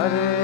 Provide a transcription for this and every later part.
Hare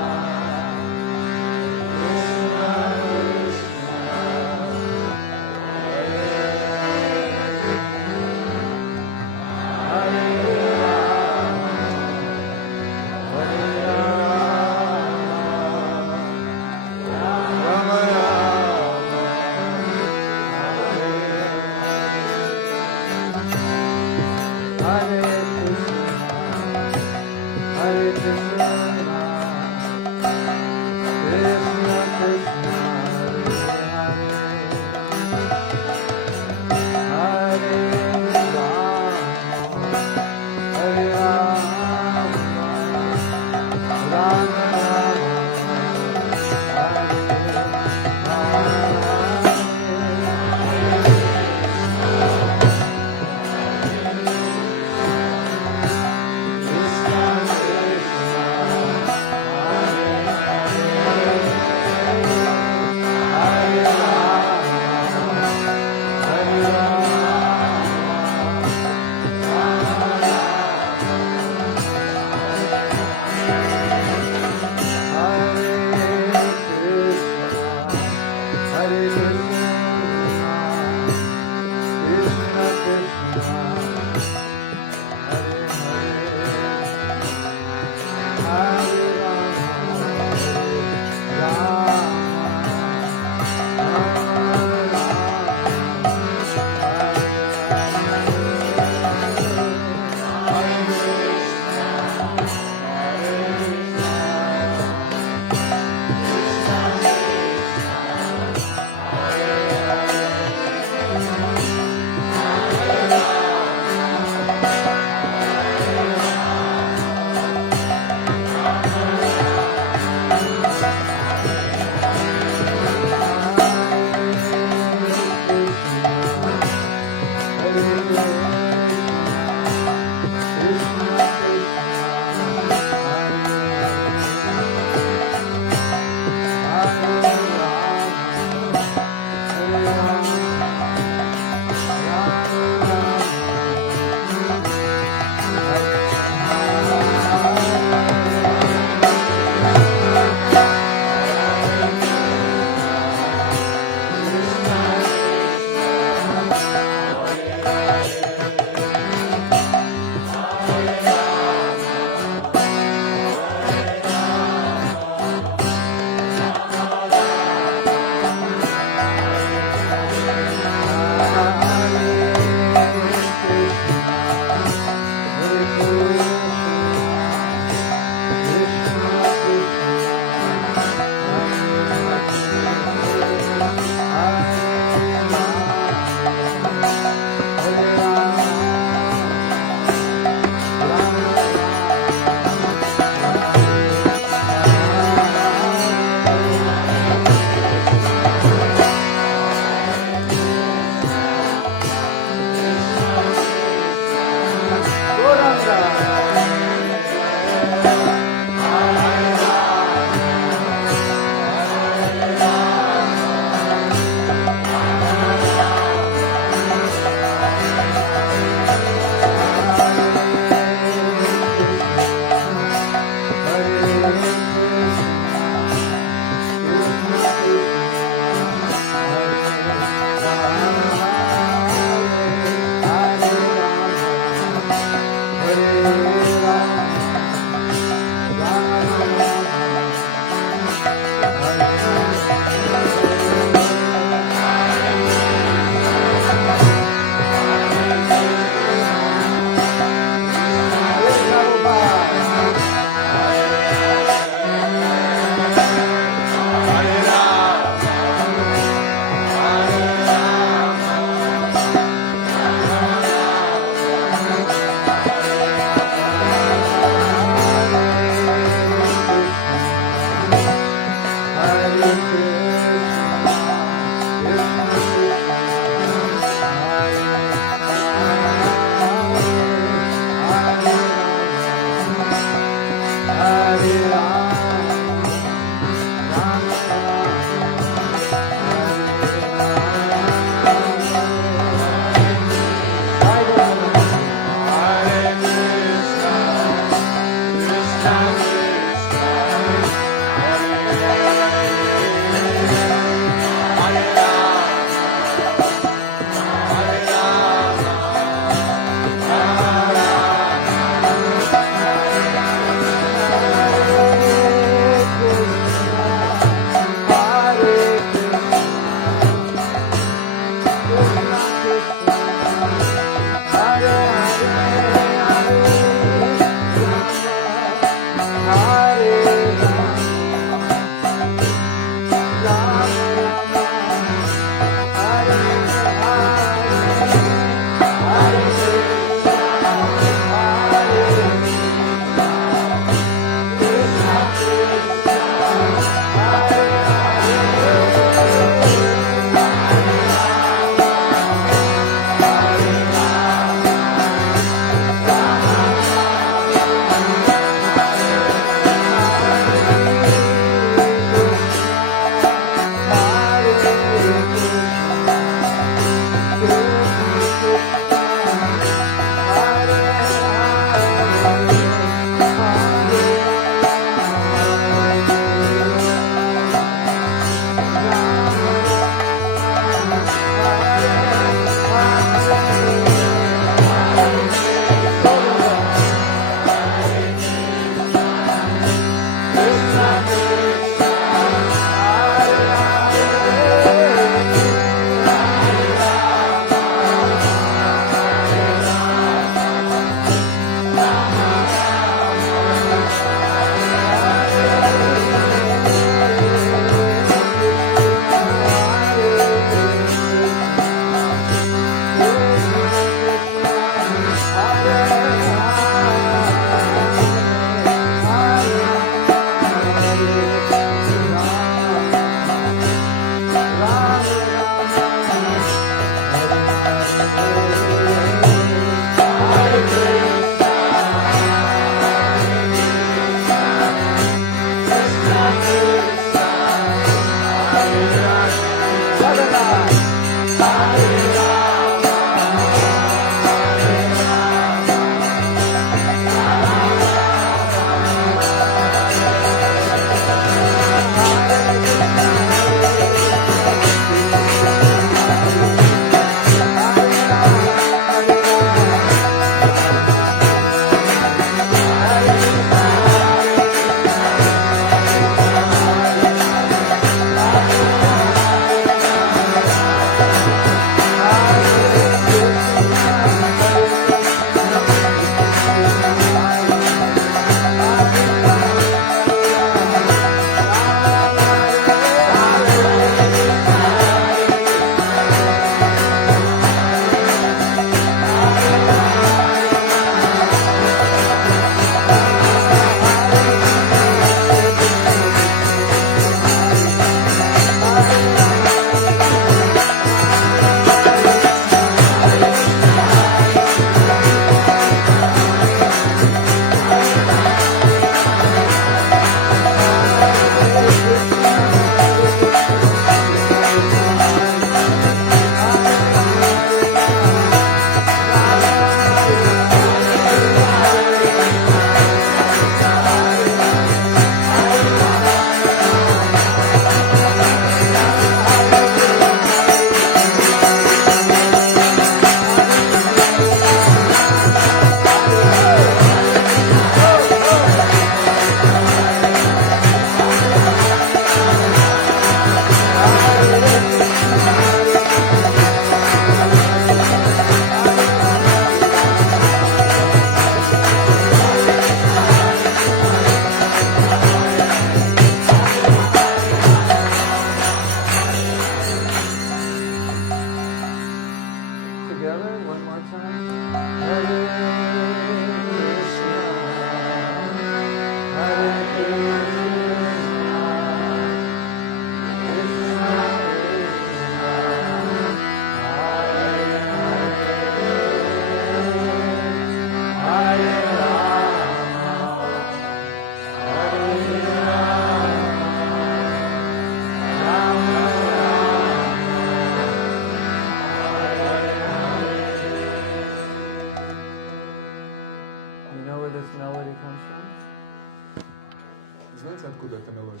Знаете, откуда эта мелодия?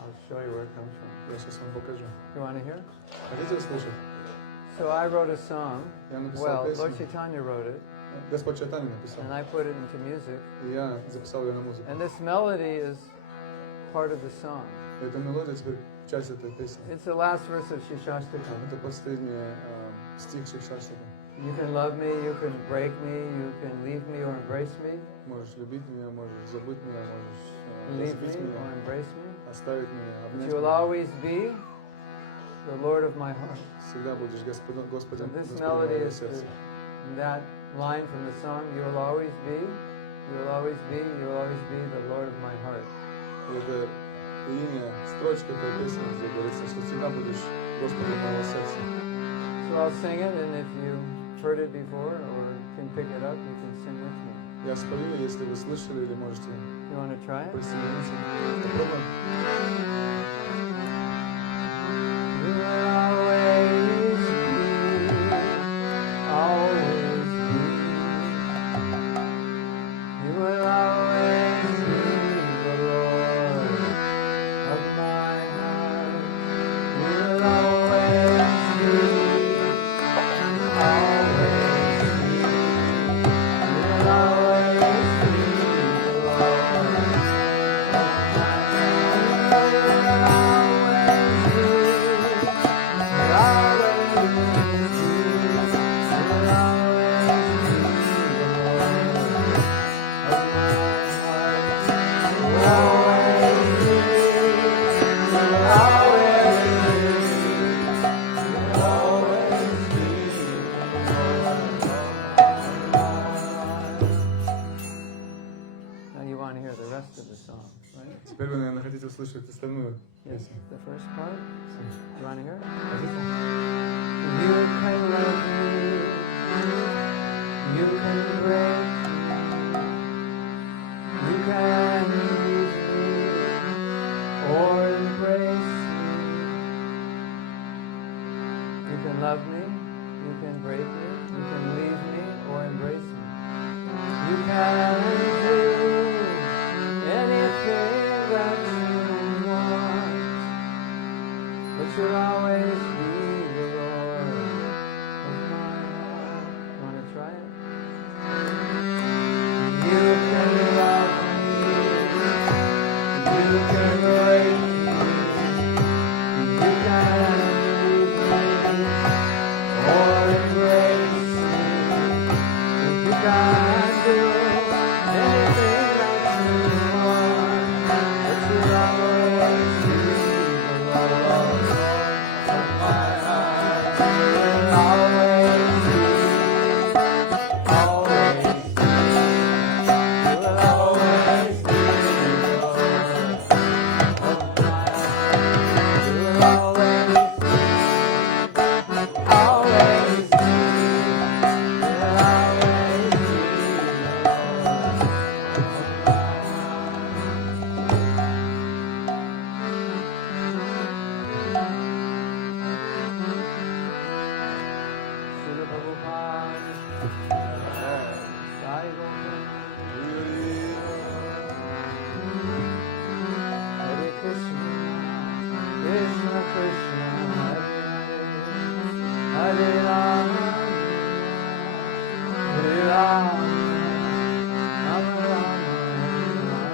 I'll show you where it comes from. Я сейчас вам покажу. You want to hear? Хотите услышать? So I wrote a song. Я написал Well, песню. Lord Chaitanya wrote it. Господь Чайтанья написал. And I put it into music. И я записал ее на музыку. And this melody is part of the song. Эта мелодия теперь часть этой песни. It's the last verse of Shishastakam. Это последний стих Шишаштака. You can love me, you can break me, you can leave me or embrace me. Можешь любить меня, можешь забыть меня, можешь Leave me разбить меня, or embrace me. оставить меня, But обнять you will меня. always be the Lord of my heart. Всегда будешь Господом, This Господом melody моего is сердца. that line from the song, you will always be, you will always be, you will always be the Lord of my heart. Это имя, строчка этой песни, где говорится, что всегда будешь Господом моего сердца. So I'll sing it, and if you heard it before or can pick it up, you can sing with me. Я спою, если вы слышали или можете You want to try it? присоединиться. Попробуем. You will always be, always be. You will always be the Lord of my heart. You will always be, always be. You will always be the Lord of my heart. You will always be, always be. You will always be the Lord of my heart. You will always be, always be. You will always be the Lord of my heart. Now you want to hear the rest of the song, right? Теперь вы, наверное, хотите услышать остальную Yes, песню. the first part. You want to hear it? Хотите? You can love me, you can break me, you can leave me or embrace me. You can love me, you can break me, you can leave me or embrace me. You can do anything that you want, but you'll always be the Lord of my heart. You want to try it? You can love me, you can break me, you can leave me or embrace me. You can do anything that you want, but you'll always be the Lord of my heart. You'll always be, always be. You'll always be the Lord of my heart. You'll always be, always be. You'll always be the Lord of my Srila Prabhupada, Sai Gopal. Hare Krishna, Krishna Krishna, Hare Hare, Hare Rama, Hare Rama, Rama Rama, Hare Hare.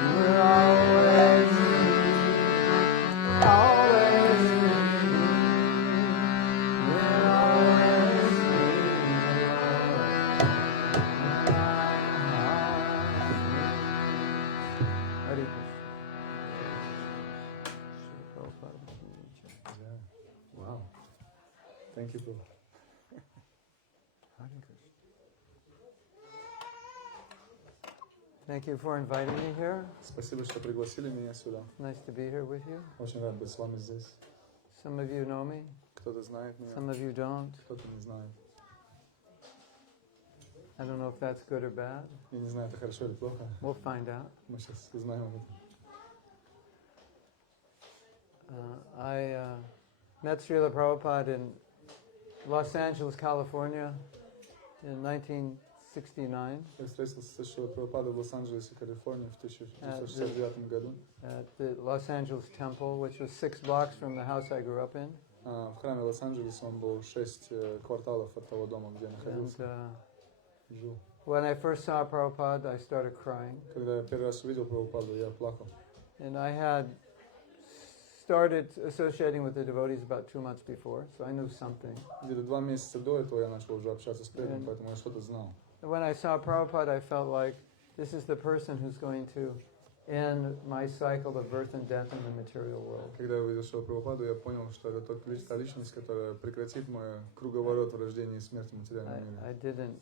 You will always be, always be. You will always be the Lord of my heart. Hare Krishna. Srila Prabhupada. Yeah. Wow. Thank you, Prabhu. Hare Krishna. Thank you for inviting me here. Спасибо, что пригласили меня сюда. Nice to be here with you. Очень рад быть с вами здесь. Some of you know me, Кто-то знает меня, some of you don't. кто-то не знает. I don't know if that's good or bad. Я не знаю, это хорошо или плохо. We'll find out. Мы сейчас узнаем об этом. I met Srila Prabhupada in Los Angeles, California in 1969 Я встретился со Шрилой Прабхупадой в Лос-Анджелесе, Калифорния в 1969 году. at the Los Angeles Temple, which was 6 blocks from the house I grew up in. В храме Лос-Анджелеса он был 6 кварталов от того дома, где я And находился. Жил. when I first saw Prabhupada, I started crying. Когда я первый раз увидел Прабхупаду, я плакал. And I had started associating with the devotees about 2 months before, so I knew something. Где-то 2 месяца до этого я начал уже общаться с преданным, And- поэтому я что-то знал. And when I saw Prabhupada, I felt like this is the person who's going to end my cycle of birth and death in the material world. Когда я увидел Шрилу Прабхупаду, я понял, что это та личность, которая прекратит мой круговорот в рождении и смерти в материальном мире. I didn't.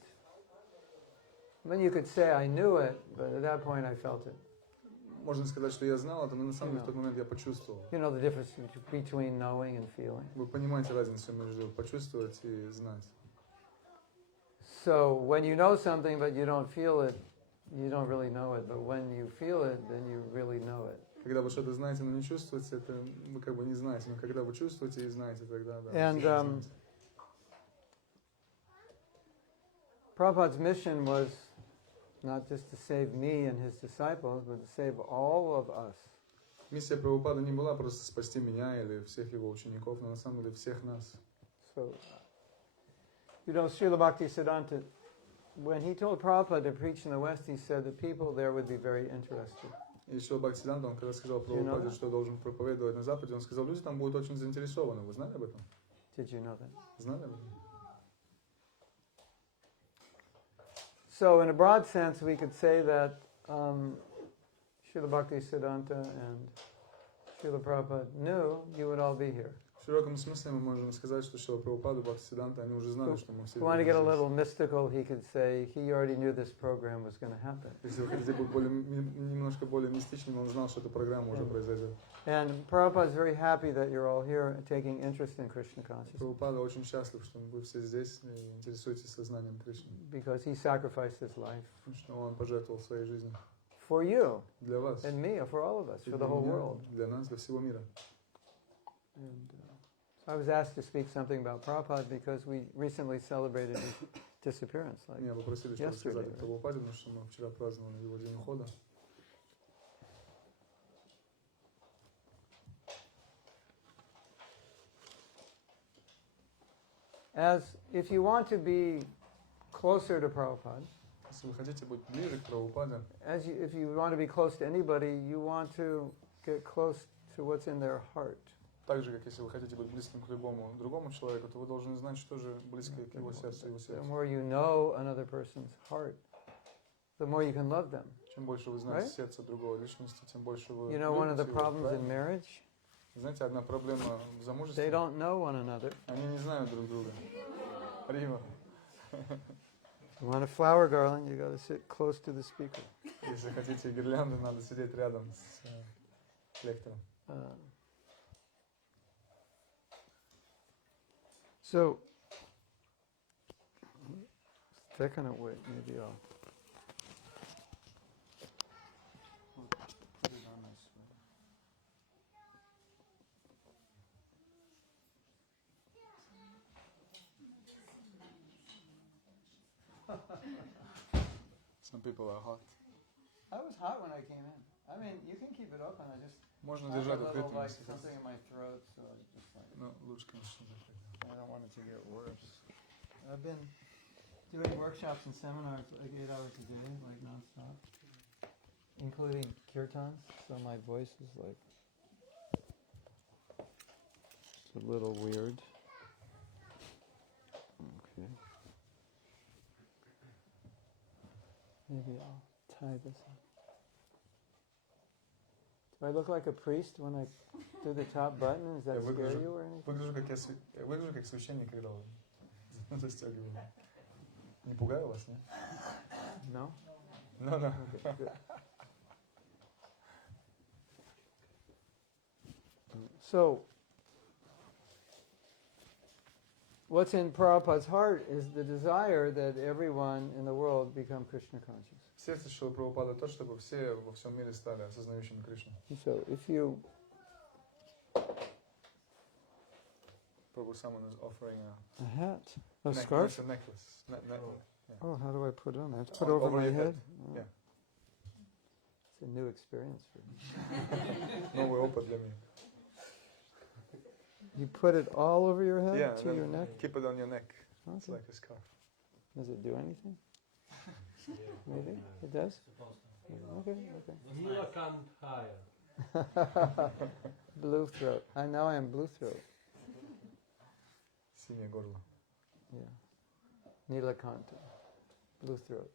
I mean, you could say I knew it, but at that point I felt it. Можно сказать, что я знал это, но на самом деле в тот момент я почувствовал. You know the difference between knowing and feeling. Вы понимаете разницу между почувствовать и знать. So when you know something but you don't feel it, you don't really know it. But when you feel it, then you really know it. Когда вы что-то знаете, но не чувствуете, это вы как бы не знаете. Но когда вы чувствуете и знаете, тогда да. And знаете. Prabhupada's mission was not just to save me and his disciples, but to save all of us. Миссия Прабхупады не была просто спасти меня или всех его учеников, но на самом деле всех нас. So, you know, Srila Bhaktisiddhanta, when he told Prabhupada to preach in the West, he said the people there would be very interested. И Шрила Бхактисиданта, он когда сказал Прабхупаде, что должен проповедовать на Западе, он сказал, люди там будут очень заинтересованы. Вы знали об этом? Did you know that? Знали об этом? So, in a broad sense, we could say that Srila Bhaktisiddhanta and Srila Prabhupada knew you would all be here. В широком смысле мы можем сказать, что Шрила Прабхупада и Бхактисиданта, они уже знали, что мы все If you want to get a little mystical, he could say he already knew this program was going to happen. Если вы хотите быть немножко более мистичным, он знал, что эта программа уже произойдет. And Prabhupada is very happy that you're all here taking interest in Krishna consciousness Прабхупада очень счастлив, что вы все здесь и интересуетесь сознанием Кришны. because he sacrificed his life Потому что он пожертвовал своей жизнью. for you Для вас. and me, for all of us, И for для the whole меня, world. для нас, для всего мира. And, I was asked to speak something about Prabhupada because we recently celebrated his disappearance. Like Меня попросили, чтобы yesterday, сказать о right? Прабхупаде, потому что мы вчера праздновали его день ухода. As if you want to be closer to Prabhupada, Если вы хотите быть ближе к Прабхупаде, if you want to be close to anybody, you want to get close to what's in their heart. так же, как если вы хотите быть близким к любому другому человеку, то вы должны знать, что же близко к его сердцу, его The сердцу. more you know another person's heart, the more you can love them. Чем больше вы знаете сердце другой личности, тем больше вы You know, one of the любите его, problems in правильно? marriage, Знаете, одна проблема в they замужестве, don't know one another. они не знают друг друга. Рима. You want a flower garland, you got to sit close to the speaker. Если хотите гирлянду, надо сидеть рядом с лектором. So, that kind of way, maybe I'll put it on this way. Some people are hot. I was hot when I came in. I mean, you can keep it open. I just Можно I have a держать little открытым, like если something хотите. in my throat, so I just like Но лучше, конечно, закрыть. I don't want it to get worse. I've been doing workshops and seminars like 8 hours a day, like nonstop, including kirtans. So my voice is like it's a little weird. Okay. Maybe I'll tie this up. Do I look like a priest when I do the top button? Does that Я scare you or anything? выгляжу как священник, когда застегиваю. Не пугаю вас, не? No? No, no. Okay, good. So, what's in Prabhupada's heart is the desire that everyone in the world become Krishna conscious. Сердце Шрилы Прабхупады то, чтобы все во всем мире стали осознающими Кришну. So, if you Prabhu, someone is offering a hat, a a scarf. a necklace. Oh, how do I put it on? I have to put it over my your head. Oh. Yeah. It's a new experience for me. Новый опыт для меня. You put it all over your head Yeah, to and your then neck. keep it on your neck. It's Okay. like a scarf. Does it do anything? Maybe it does. Okay. Nilakant higher. Blue throat. Now I am blue throat. Синее горло. Yeah. Nilakanta. Blue throat.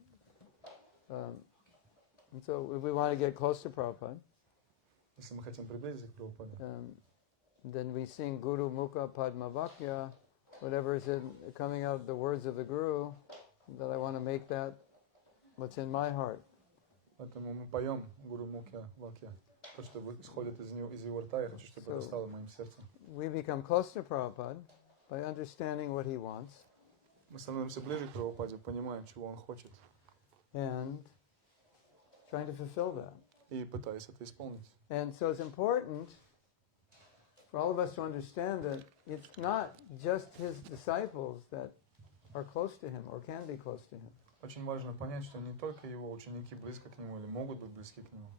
And so if we want to get close to Prabhupada, Если мы хотим приблизиться к Прабхупаде, then we sing Guru Mukha Padma Vakya, whatever is coming out, the words of the Guru, that I want to make that what's in my heart. поэтому мы поем Гуру Мукья Вакья. То, что исходит из его рта, я хочу, чтобы это стало моим сердцем. We become close to Prabhupada by understanding what he wants Мы становимся ближе к Прабхупаде, понимаем, чего он хочет, and trying to fulfill that. и пытаясь это исполнить. And so it's important for all of us to understand that it's not just his disciples that are close to him or can be close to him. Очень важно понять, что не только его ученики близко к нему или могут быть близки к нему.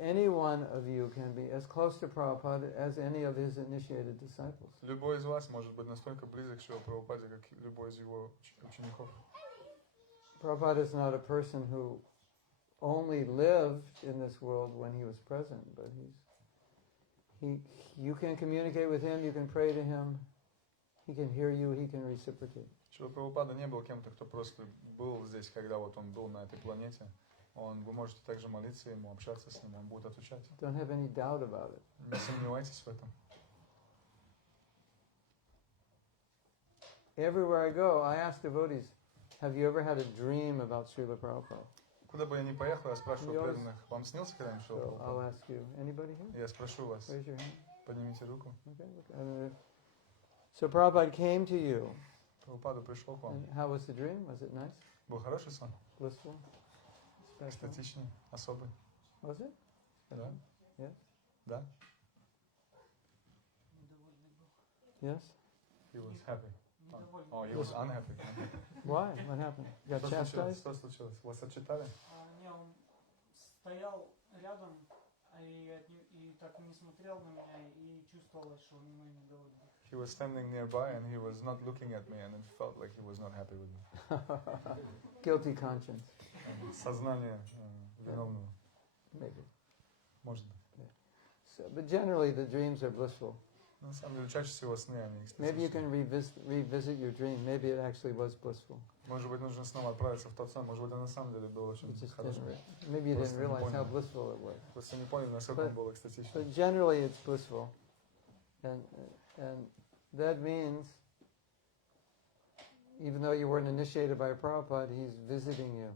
Any one of you can be as close to Prabhupada as any of his initiated disciples. Любой из вас может быть настолько близок к Шриле Прабхупаде, как любой из его учеников. Prabhupada is not a person who only lived in this world when he was present, but you can communicate with him, you can pray to him, he can hear you, he can reciprocate. Шрила Прабхупада не был кем-то, кто просто был здесь, когда вот он был на этой планете. Вы можете также молиться ему, общаться с ним, он будет отвечать. Don't have any doubt about it. Не сомневайтесь в этом. Everywhere I go, I ask devotees, have you ever had a dream about Srila Prabhupada? Куда бы я ни поехал, я спрашиваю преданных, вам снился когда-нибудь Шрила So I'll Прабхупада? ask you, anybody here? Я спрошу вас, Raise your hand. поднимите руку. Okay. So Prabhupada came to you. Прабхупада пришел к вам. And how was the dream? Was it nice? Был хороший сон? Blissful? Special? Эстетичный? Особый? Was it? Да? Yes? Да? Yes? He was happy. Недовольный. Oh, he was unhappy. Why? What happened? You got Что случилось? chastised? Что случилось? Вас отчитали? Не, он стоял рядом и так не смотрел на меня и чувствовалось, что он мной недоволен. He was standing nearby and he was not looking at me and it felt like he was not happy with me. Guilty conscience. Сознание виновного. Maybe. Может быть. So, but generally the dreams are blissful. На самом деле, чаще всего сны, они Maybe you экстатичны. can revisit your dream. Maybe it actually was blissful. Может быть, нужно снова отправиться в тот сон. Может быть, это на самом деле было очень You just хорошо. maybe you Просто didn't не realize how понял. blissful it was. Просто не понял, насколько он был экстатичен. But generally it's blissful. And that means even though you weren't initiated by Prabhupada, he's visiting you.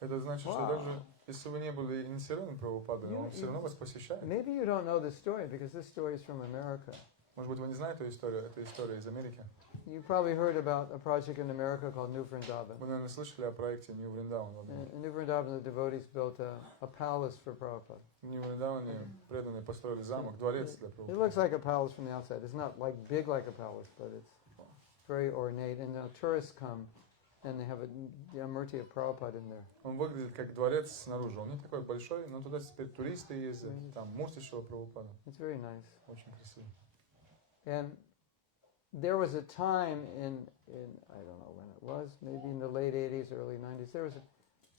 Это значит, что Wow. даже если вы не были инициированы Прабхупадой, он все равно вас посещает. Maybe you don't know this story because this story is from America. Может быть, вы не знаете эту историю, это история из Америки. You probably heard about a project in America called New Vrindavan. Вы, наверное, слышали о проекте New Vrindavan. In New Vrindavan, the devotees built a palace for Prabhupada. В New Vrindavan преданные построили замок, дворец для It Прабхупады. looks like a palace from the outside. It's not like big like a palace, but it's very ornate. And tourists come and they have the Amurti of Prabhupada in there. Он выглядит как дворец снаружи. Он не такой большой, но туда теперь туристы ездят. Там мурти Шрила Прабхупада. It's very nice. Очень красиво. And there was a time in I don't know when it was, maybe in the late 80s, early 90s, there was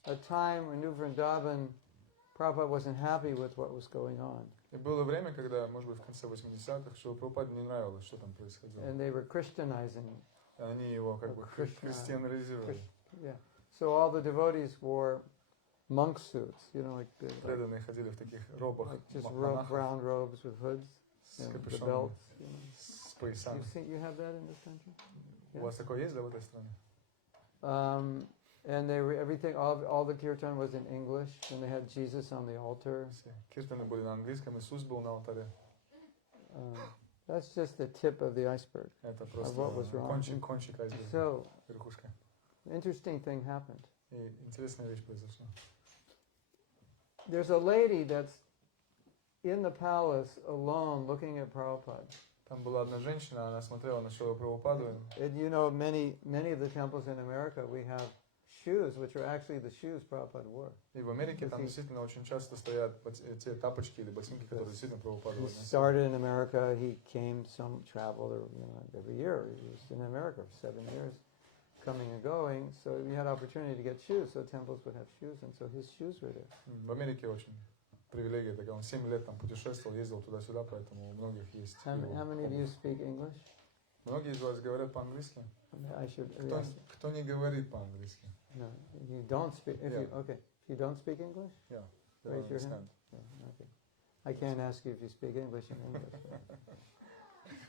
a time when New Vrindavan, Prabhupada wasn't happy with what was going on. И было время, когда, может быть, в конце 80-х, Шрила Прабхупаде не нравилось, что там происходило. And they were Christianizing. И они его как бы христианизировали. Yeah. So all the devotees wore monk suits, you know, like Преданные ходили в таких робах, just монахов, brown robes with hoods, с and the капюшонами, belts. You know. с поясами. You have that in this country? У вас такое есть, да, в этой стране? And they were everything. All the kirtan was in English, and they had Jesus on the altar. Все киртаны были на английском, Иисус был на алтаре. That's just the tip of the iceberg. Это what was просто wrong. кончик айсберга, So, верхушка. interesting thing happened. И интересная вещь произошла. There's a lady that's in the palace alone looking at Prabhupada. Там была одна женщина, она смотрела на Шрилу Прабхупаду. And you know, many of the temples in America, we have shoes, which are actually the shoes Prabhupada wore. И в Америке там действительно очень часто стоят те тапочки или ботинки, которые действительно Прабхупада He носил. started in America. He came, traveled, every year. He was in America for 7 years, coming and going. So he had opportunity to get shoes. So temples would have shoes, and so his shoes were there. В Америке очень привилегия такая. Он 7 лет там путешествовал, ездил туда-сюда, поэтому у многих есть. How many of you speak English? Многие из вас говорят по-английски. I should. Кто не говорит по-английски? No, you don't speak. If you don't speak English, Yeah, they raise your hand. understand. Yeah, okay. I can't ask you if you speak English in English.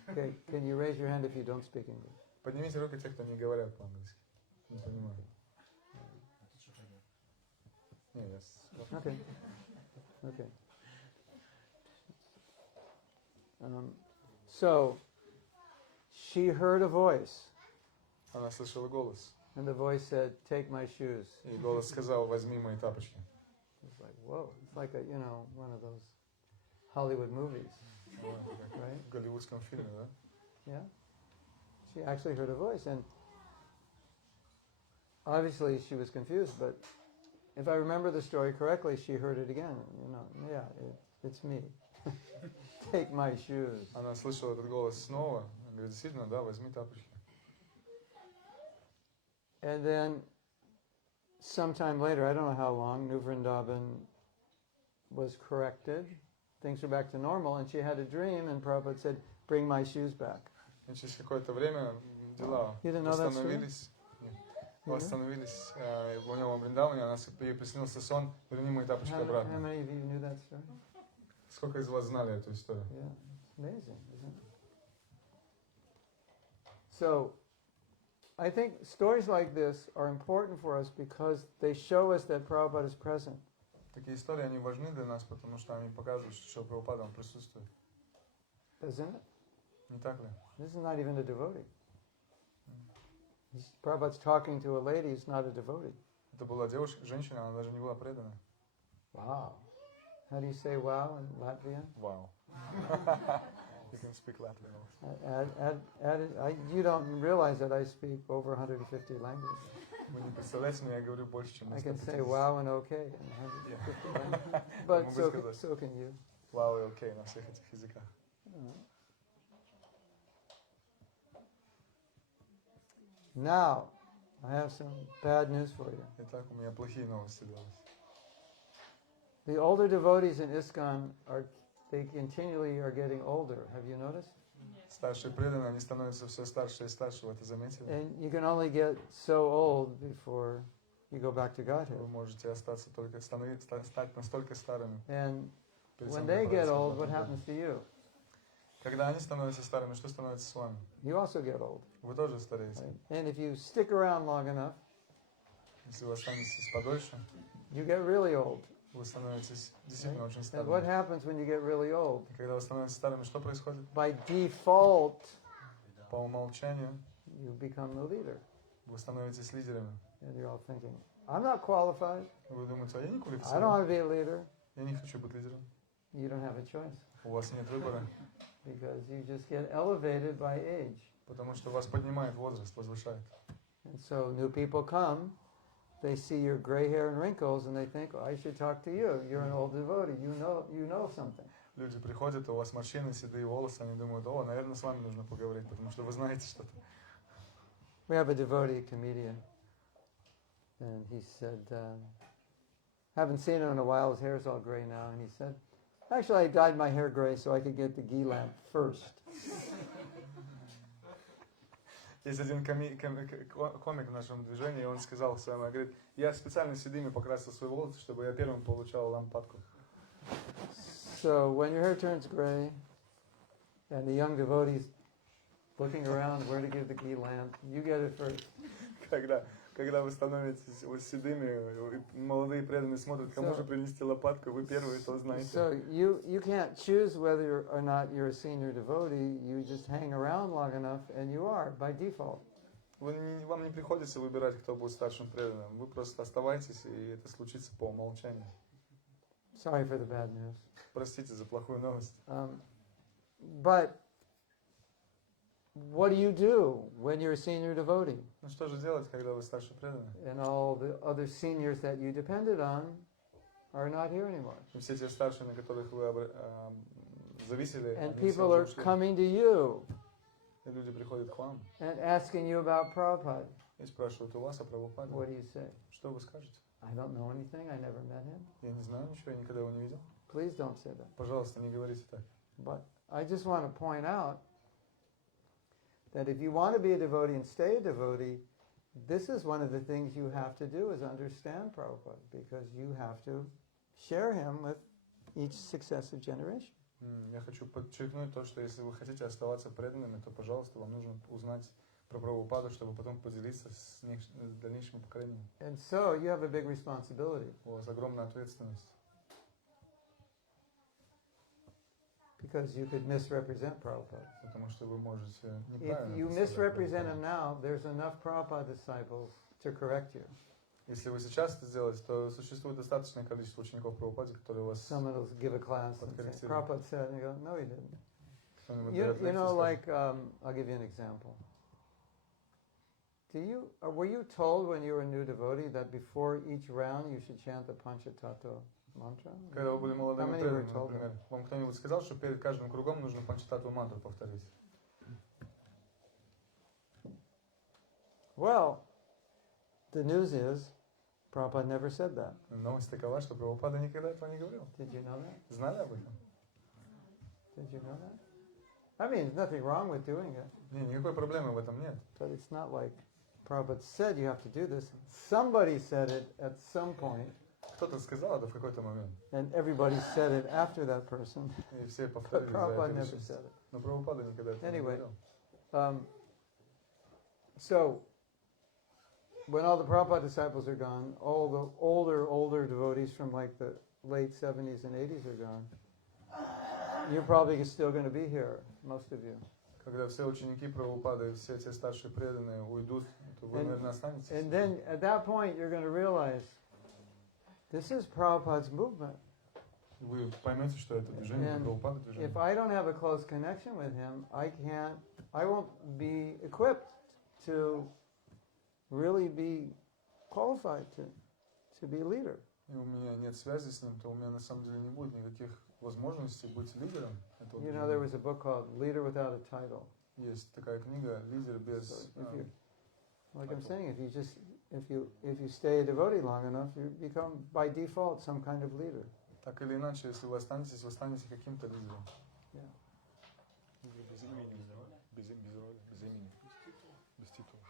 Okay, can you raise your hand if you don't speak English? Поднимите руки те, кто не говорят по-английски. Не понимаю. Не, yes. Okay. Okay. So she heard a voice, Она слышала голос. and the voice said, "Take my shoes." И голос сказал, возьми мои тапочки. It's like, whoa! It's like one of those Hollywood movies, right? В голливудском фильме, да? Yeah. She actually heard a voice, and obviously she was confused. But if I remember the story correctly, she heard it again. It's me. Take my shoes. Она слышала этот голос снова. Она говорит, действительно, да, возьми тапочки. And then, sometime later, I don't know how long, New Vrindavan was corrected. Things were back to normal, and she had a dream, and Prabhupada said, "Bring my shoes back." И через какое-то время дела You didn't know that story? восстановились. Восстановились. У него в Вриндаване, ей приснился сон, верни мои тапочки How обратно. many of you knew that story? Сколько из вас знали эту историю? Yeah, it's amazing, isn't it? So, I think stories like this are important for us because they show us that Prabhupada is present. Такие истории, они важны для нас, потому что они показывают, что Прабхупада, он присутствует. Isn't it? Не так ли? This is not even a devotee. Prabhupada's talking to a lady who's not a devotee. Это была девушка, женщина, она даже не была предана. Wow. How do you say wow in Latvian? Вау. You can speak Latvian also. You don't realize that I speak over 150 languages. Вы не представляете, но я говорю больше, чем на I can say 150. wow and okay in 150 languages. But so can you. Вау и окей на всех этих языках. Now, I have some bad news for you. Итак, у меня плохие новости для вас. The older devotees in ISKCON they continually are getting older. Have you noticed? Старшие преданные, они становятся все старше и старше, вы это заметили? And you can only get so old before you go back to Вы Godhead. можете остаться только стать настолько старыми. And перед when самым they get отправиться old, в what Божий happens to you? Когда они становятся старыми, что становится с вами? You also get old. Вы тоже стареете. Right? And if you stick around long enough, Если вы останетесь подольше, you get really old. вы становитесь действительно очень And what старыми. happens when you get really old? Когда вы становитесь старыми, что происходит? By default, По умолчанию you become the leader. вы становитесь лидерами. And you're all thinking, I'm not qualified. Вы думаете, а я не I don't квалифицирован, want to be a leader. я не хочу быть лидером. You don't have a choice У вас нет выбора, because you just get elevated by age. потому что вас поднимает возраст, возвышает. And so new people come, they see your gray hair and wrinkles, and they think, oh, I should talk to you. You're an old devotee. You know something. Люди приходят, у вас морщины, седые волосы, они думают, о, наверное, с вами нужно поговорить, потому что вы знаете что-то. We have a devotee comedian, and he said, haven't seen him in a while. His hair's all gray now, and he said, actually, I dyed my hair gray so I could get the ghee lamp first. Есть один комик в нашем движении, и он сказал самое, говорит, я специально седыми покрасил свои волосы, чтобы я первым получал лампадку. So when your hair turns gray, and the young devotees looking around where to give the ghee lamp, you get it first. Когда вы становитесь вот седыми, молодые преданные смотрят, кому же принести лопатку, вы первые это узнаете. So you can't choose whether or not you're a senior devotee. You just hang around long enough, and you are by default. Вам не приходится выбирать, кто будет старшим преданным. Вы просто оставайтесь, и это случится по умолчанию. Sorry for the bad news. Простите за плохую новость. But what do you do when you're a senior devotee? Ну что же делать, когда вы старший преданный? And all the other seniors that you depended on are not here anymore. И все те старшие, на которых вы зависели, And они все people уже are ушли. coming to you И люди приходят к вам and asking you about Prabhupada. и спрашивают у вас о Прабхупаде. What do you say? Что вы скажете? I don't know anything. I never met him. Я не знаю ничего, я никогда его не видел. Please don't say that. Пожалуйста, не говорите так. But I just want to point out that if you want to be a devotee and stay a devotee, this is one of the things you have to do is understand Prabhupada, because you have to share him with each successive generation. Я хочу подчеркнуть то, что если вы хотите оставаться преданными, то, пожалуйста, вам нужно узнать про Прабхупаду, чтобы потом поделиться с дальнейшим поколением. And so you have a big responsibility, У вас огромная ответственность, because you could misrepresent Prabhupada. потому что вы можете If неправильно you представлять misrepresent Прабхупаду. him now, there's enough Prabhupada disciples to correct you. Если вы сейчас это сделаете, то существует достаточное количество учеников Прабхупады, которые вас Someone will give a class and say, Prabhupada said, and you go, no, he didn't. кто-нибудь You дает know, лекцию, like, скажет, I'll give you an example. Were you told when you were a new devotee that before each round you should chant the Panchatattva mantra? когда вы были How молодыми many were преданными, told например, вам кто-нибудь сказал, что перед каждым кругом нужно панчататтву мантру повторить? Well, the news is, Prabhupada never said that. Новость такова, что Прабхупада никогда этого не говорил. Did you know that? Знали об этом? Did you know that? I mean, there's nothing wrong with doing it, Не, никакой проблемы в этом нет. but it's not like Prabhupada said you have to do this. Somebody said it at some point, Кто-то сказал это в какой-то момент, and everybody said it after that person, и все but повторили за Prabhupada это never личность. said it. Но Прабхупада никогда этого не Anyway. говорил. So, when all the Prabhupada disciples are gone, all the older devotees from like the late 70s and 80s are gone, you're probably still going to be here, most of you. Когда все ученики Прабхупады и все те старшие преданные уйдут, то вы, наверное, останетесь. And then at that point, you're going to realize this is Prabhupada's movement. Вы поймете, что это движение, And Прабхупада if движение. I don't have a close connection with him, I won't be equipped to really be qualified to be a leader. И у меня нет связи с ним, то у меня на самом деле не будет никаких возможностей быть лидером этого You know, there движения. was a book called Leader Without a Title. Есть такая книга «Лидер без...» So if you, like I'm saying, if you stay a devotee long enough, you become by default some kind of leader. Так или иначе, если вы останетесь каким-то лидером. Yeah. Без имени, без роли, без имени, без титула.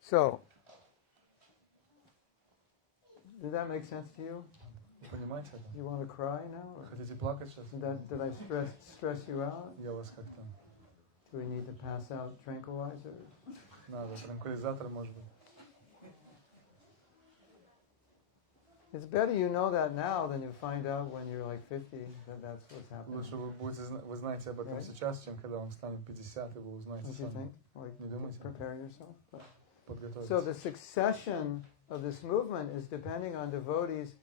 So, did that make sense to you? Понимаете это? You want to cry now? Or Хотите плакать сейчас? did I stress you out? Я вас как-то... Do we need to pass out tranquilizers? Надо, транквилизатор, может быть. It's better you know that now than you find out when you're like 50 that that's what's happening. Лучше вы знаете об этом сейчас, чем когда вам станет 50, и вы узнаете Don't you сами. think? Like, Не думаете? prepare yourself. So Подготовиться. the succession of this movement is depending on devotees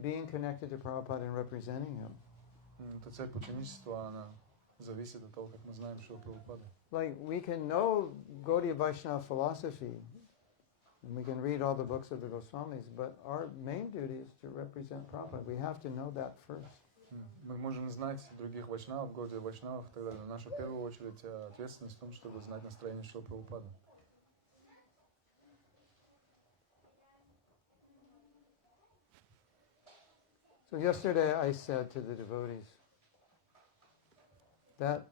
being connected to Prabhupada and representing him. Эта цепь ученичества, она зависит от того, как мы знаем Шрила Прабхупаду. Like we can know Gaudiya Vaishnava philosophy, and we can read all the books of the Goswamis, but our main duty is to represent Prabhupada. We have to know that first. Мы можем знать других вайшнавов, Гаудия вайшнавов и так далее, но наша в первую очередь ответственность в том, чтобы знать настроение Шрила Прабхупады. So yesterday I said to the devotees that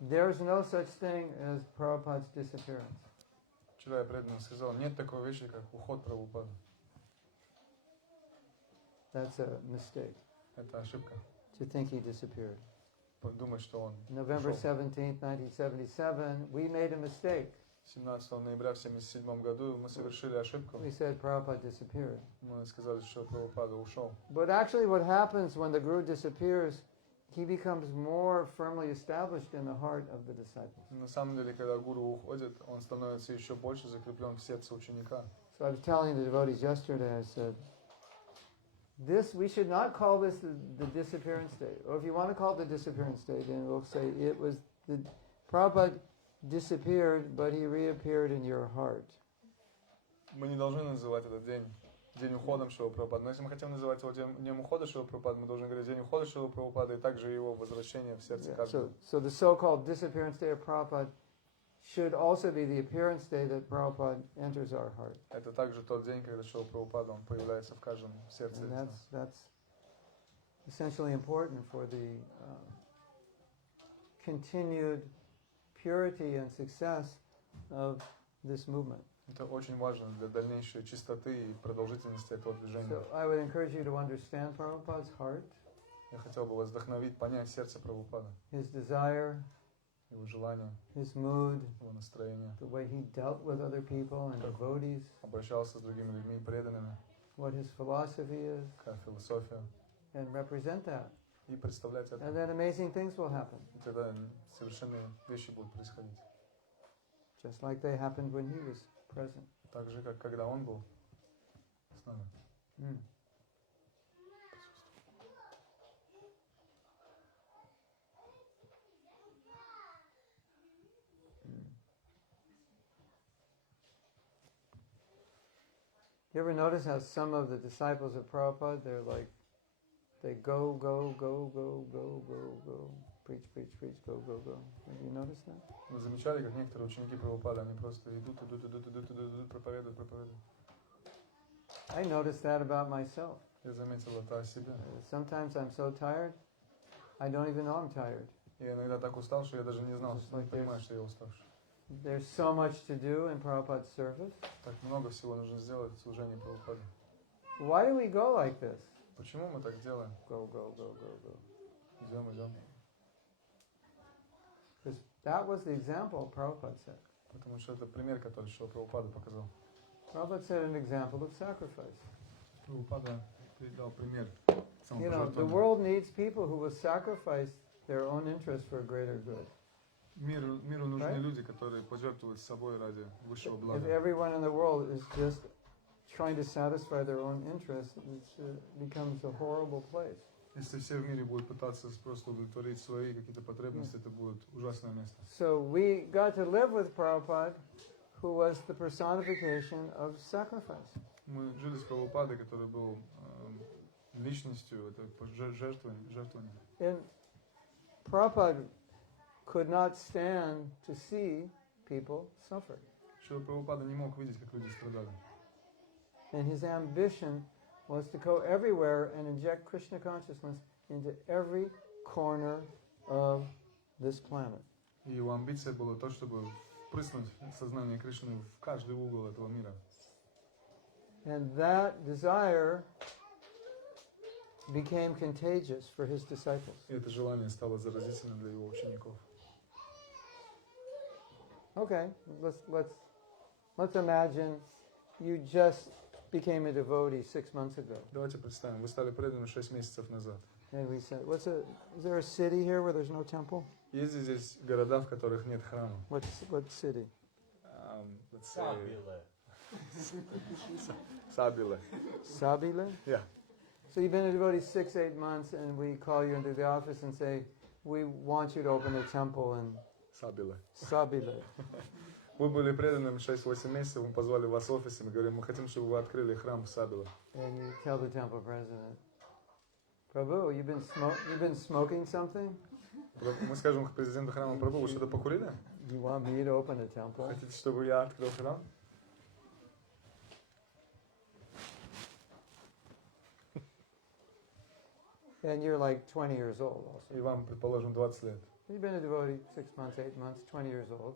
there's no such thing as Prabhupada's disappearance. Вчера я преданно сказал, нет такой вещи, как уход Прабхупады. That's a mistake Это ошибка. to think he disappeared. Думать, что он November ушел. 17th, 1977, we made a mistake. 17 ноября в 1977 году мы совершили ошибку. We said Prabhupada disappeared. Мы сказали, что Прабхупада ушел. But actually what happens when the Guru disappears, he becomes more firmly established in the heart of the disciples. На самом деле, когда гуру уходит, он становится еще больше закреплен в сердце ученика. So I was telling the devotees yesterday, I said, we should not call this the disappearance day. Or if you want to call it the disappearance day, then we'll say it was the Prabhupada disappeared, but he reappeared in your heart. Мы не должны называть этот день уходом Шрила Прабхупады. Но если мы хотим называть его днем ухода Шрила Прабхупады, мы должны говорить день ухода Шрила Прабхупады и также его возвращение в сердце каждого. So the so-called disappearance day of Prabhupada should also be the appearance day that Prabhupada enters our heart. Это также тот день, когда Шрила Прабхупада, он появляется в каждом сердце. And that's essentially important for the continued purity and success of this movement. Это очень важно для дальнейшей чистоты и продолжительности этого движения. So I would encourage you to understand Prabhupada's heart, Я хотел бы вас вдохновить, понять сердце Прабхупады, his desire, его желание, his mood, его настроение, the way he dealt with other people and devotees, обращался с другими людьми преданными, what his philosophy is, какая философия, and represent that. и представлять это. And then amazing things will happen, И тогда совершенные вещи будут происходить. just like they happened when he was present. Так же, как когда он был с нами. Mm. You ever notice how some of the disciples of Prabhupada, they go, preach, go. Have you noticed that? Вы замечали, как некоторые ученики Прабхупады, они просто идут, проповедуют. I noticed that about myself. Я заметил это о себе. Sometimes I'm so tired, I don't even know I'm tired. Я иногда так устал, что я даже не знал, Just не like понимаю, this. что я уставший. There's so much to do in Prabhupada's service. Так много всего нужно сделать в служении Прабхупады. Why do we go like this? Почему мы так делаем? Go. Идем. Because that was the example Prabhupada set. Потому что это пример, который Шрила Прабхупада показал. Prabhupada set an example of sacrifice. Прабхупада дал пример You know, the самопожертвования. world needs people who will sacrifice their own interest for a greater good. Миру нужны Right? люди, которые пожертвуют собой ради высшего If блага. everyone in the world is just trying to satisfy their own interests, it becomes a horrible place. Если все в мире будут пытаться просто удовлетворить свои какие-то потребности, это будет ужасное место. So we got to live with Prabhupada, who was the personification of sacrifice. Мы жили с Прабхупадой, который был личностью, это жертвование. And Prabhupada could not stand to see people suffer. Шрила Прабхупада не мог видеть, как люди страдали. And his ambition was to go everywhere and inject Krishna consciousness into every corner of this planet. И его амбиция была то, чтобы впрыснуть сознание Кришны в каждый угол этого мира. And that desire became contagious for his disciples. И это желание стало заразительным для его учеников. Okay, let's imagine you just became a devotee 6 months ago. Давайте представим, вы стали преданным 6 месяцев назад. And we said, is there a city here where there's no temple? Есть здесь города, в которых нет храма? What city? Let's say Sabile. Sabile? Yeah. So you've been a devotee 6-8 months, and we call you into the office and say, we want you to open a temple in Sabile. Sabile. Вы были преданным 6-8 месяцев, мы позвали вас в офис, и мы говорим, мы хотим, чтобы вы открыли храм в Сабиле. And you tell the temple president, Prabhu, you've been smoking something? Мы скажем президенту храма, Прабху, вы что-то покурили? You want me to open a temple? Хотите, чтобы я открыл храм? And you're like 20 years old also. И вам, предположим, 20 лет. You've been a devotee 6 months, 8 months, 20 years old.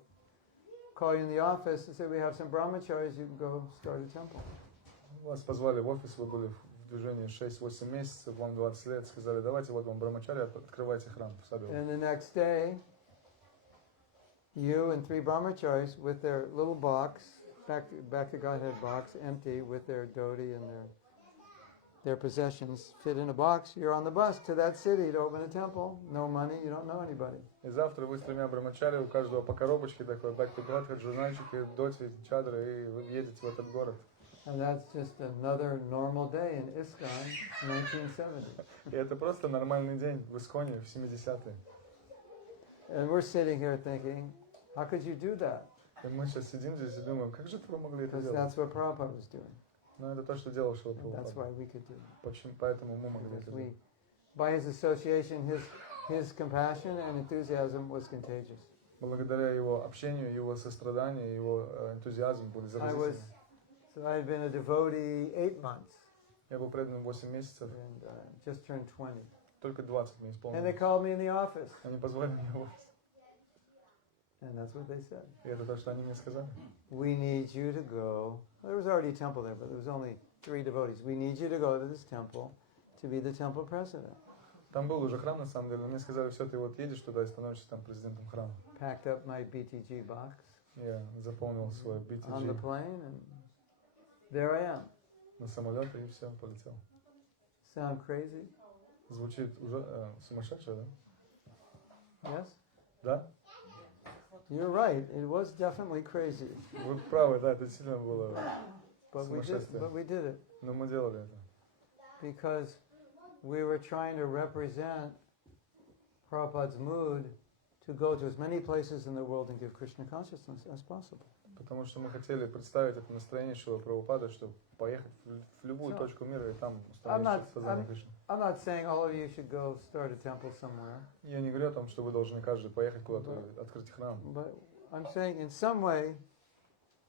Call you in the office and say, we have some brahmacharis, you can go start a temple. Вас позвали в офис, вы были в движении 6-8 месяцев, вам 20 лет, сказали, давайте, вот вам брамачари, открывайте храм в Сабиле. And the next day, you and 3 brahmacharis with their little box, back to Godhead box, empty, with their dhoti and their possessions fit in a box. You're on the bus to that city to open a temple. No money, you don't know anybody. И завтра вы с 3 брамачари, у каждого по коробочке такой, back to Godhead, журнальчики, доти, чадры, и вы едете в этот город. And that's just another normal day in ISKCON, 1970. И это просто нормальный день в Исконе в 70-е. And we're sitting here thinking, how could you do that? И мы сейчас сидим здесь и думаем, как же вы могли это Because делать? that's what Prabhupada was doing. Но это то, что делал Шрила And that's Прабхупада. why we could do it. Почему? Поэтому мы могли это Because делать. by his association, his compassion and enthusiasm was contagious. Благодаря его общению, его состраданию, его энтузиазму были заразительны. So I had been a devotee 8 months Я был преданным 8 месяцев, and just turned 20. только 20 мне And they исполнилось. called me in the office. Они позвали меня в офис. And that's what they said. И это то, что они мне сказали. We need you to go. There was already a temple there, but there was only 3 devotees. We need you to go to this temple to be the temple president. Там был уже храм, на самом деле, но мне сказали, все, ты вот едешь туда и становишься там президентом храма. Packed up my BTG box Я заполнил свой on the BTG plane, and there I am. на самолет и все, полетел. Sound crazy? Звучит уже сумасшедше, да? Yes? Да? You're right. It was definitely crazy. Вы правы, да, это действительно было But сумасшествие. we did it. Но мы делали это. Because we were trying to represent Prabhupada's mood to go to as many places in the world and give Krishna consciousness as possible. Потому что мы хотели представить это настроение Шрилы Прабхупады, чтобы поехать в любую точку мира и там установить сознание Кришны. I'm not saying all of you should go start a temple somewhere. Я не говорю о том, что вы должны каждый поехать куда-то и открыть храм. But I'm saying in some way,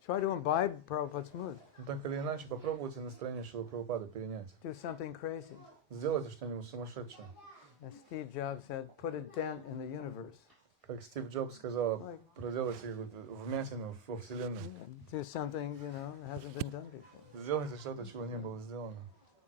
try to imbibe Prabhupada's mood. Но так или иначе, попробуйте настроение Шрилы Прабхупады перенять. Do something crazy. Сделайте что-нибудь сумасшедшее. As Steve Jobs said, put a dent in the universe. Как Стив Джобс сказал, проделайте вмятину во Вселенной. Do something, that hasn't been done before. Сделайте что-то, чего не было сделано.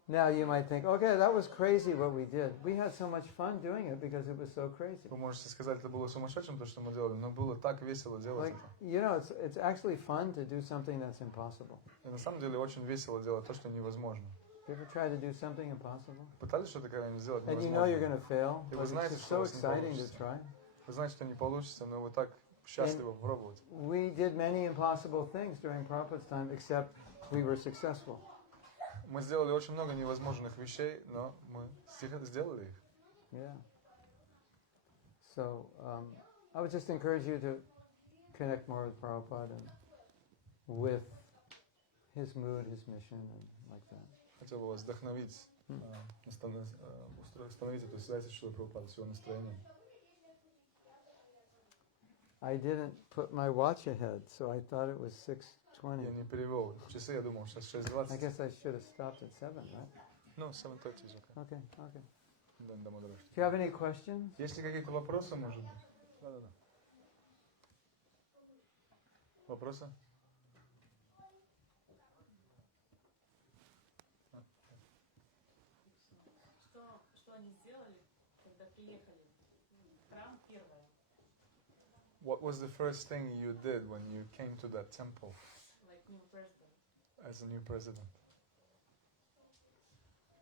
Now you might think, okay, that was crazy what we did. We had so much fun doing it because it was so crazy. Вы можете сказать, это было сумасшедшим, то, что мы делали, но было так весело делать это. It's actually fun to do something that's impossible. И на самом деле очень весело делать то, что невозможно. You ever try to do something impossible? Пытались что-то когда-нибудь сделать And you know you're невозможно? going to fail, И but вы it's знаете, just что so у вас не exciting to получится. try. Вы знаете, что не получится, но вы так счастливы пробовать. We did many impossible things during Prabhupada's time, except we were successful. Мы сделали очень много невозможных вещей, но мы сделали их. Yeah. So I would just encourage you to connect more with Prabhupada and with his mood, his mission, and like that. Хотел бы вас вдохновить, установить эту связь с Шрилой Прабхупадой, с его настроением. I didn't put my watch ahead, so I thought it was 6:20. Я не перевел часы, я думал, сейчас I 6:20. guess I should have stopped at 7, right? Ну, 7:30 is okay. Okay, okay. Да, мудрый. Do you have any questions? Есть ли какие-то вопросы, может быть? Да. Вопросы? Что они сделали, когда приехали в храм первое? What was the first thing you did when you came to that temple Like new president. as a new president?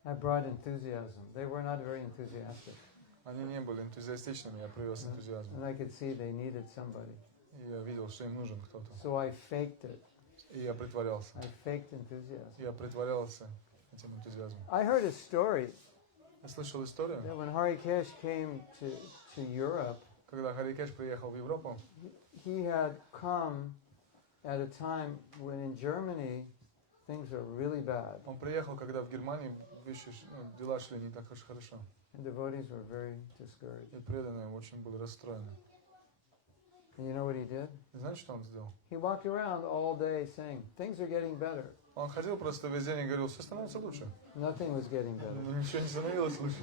I brought enthusiasm. They were not very enthusiastic. Они не были энтузиастичными, я привез энтузиазм. And I could see they needed somebody. И я видел, что им нужен кто-то. So I faked it. И я притворялся. I faked enthusiasm. Я притворялся этим энтузиазмом. I heard a story Я слышал историю, that when Harikesh came to Europe, когда Харикеш приехал в Европу, he had come at a time when in Germany things were really bad. он приехал, когда в Германии дела шли не так уж хорошо. And devotees were very discouraged. И преданные очень были расстроены. And you know what he did? Знаете, что он сделал? He walked around all day saying, things are getting better. Он ходил просто весь день и говорил, все становится лучше. Nothing was getting better. Но ничего не становилось лучше.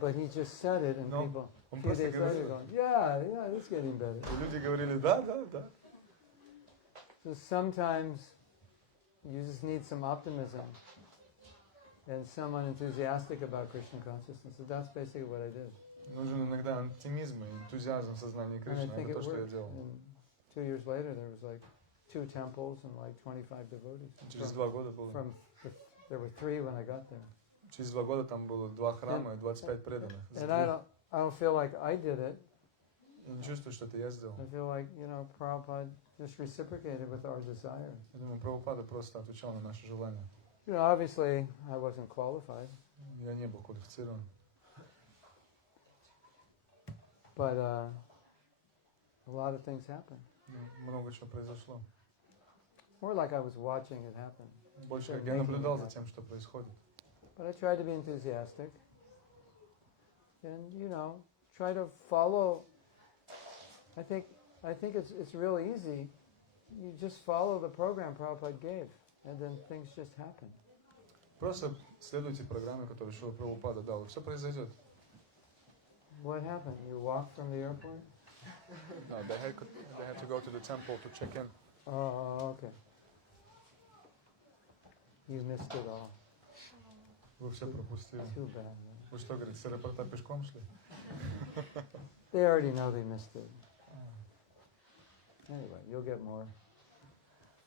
But he just said it and No, people, он a few просто days later говорил. going, yeah, it's getting better. И люди говорили, да. So sometimes you just need some optimism and someone enthusiastic about Krishna consciousness. So that's basically what I did. Нужен иногда оптимизм и энтузиазм в сознании And I Кришны. think Это it то, что я worked. делал. And 2 years later, there was like 2 temples and like 25 devotees. Через 2 года было. There were 3 when I got there. Через 2 года там было 2 храма и 25 преданных. And I don't feel like I did it. Я не чувствую, что это я сделал. I feel like, Prabhupada just reciprocated with our desires. Я думаю, Прабхупада просто отвечал на наши желания. Obviously, I wasn't qualified. Я не был квалифицирован. But a lot of things happened. Много чего произошло. More like I was watching it happen. Больше как я наблюдал за тем, что происходит. But I tried to be enthusiastic. And, try to follow. I think it's real easy. You just follow the program Prabhupada gave, and then things just happen. Просто следуйте программе, которую Шрила Прабхупада дал, и все произойдет. What happened? You walked from the airport? No, they had to go to the temple to check in. Oh, okay. You missed it all. Вы все пропустили. Too bad. Man. Вы что, говорите, с аэропорта пешком шли? They already know they missed it. Anyway, you'll get more.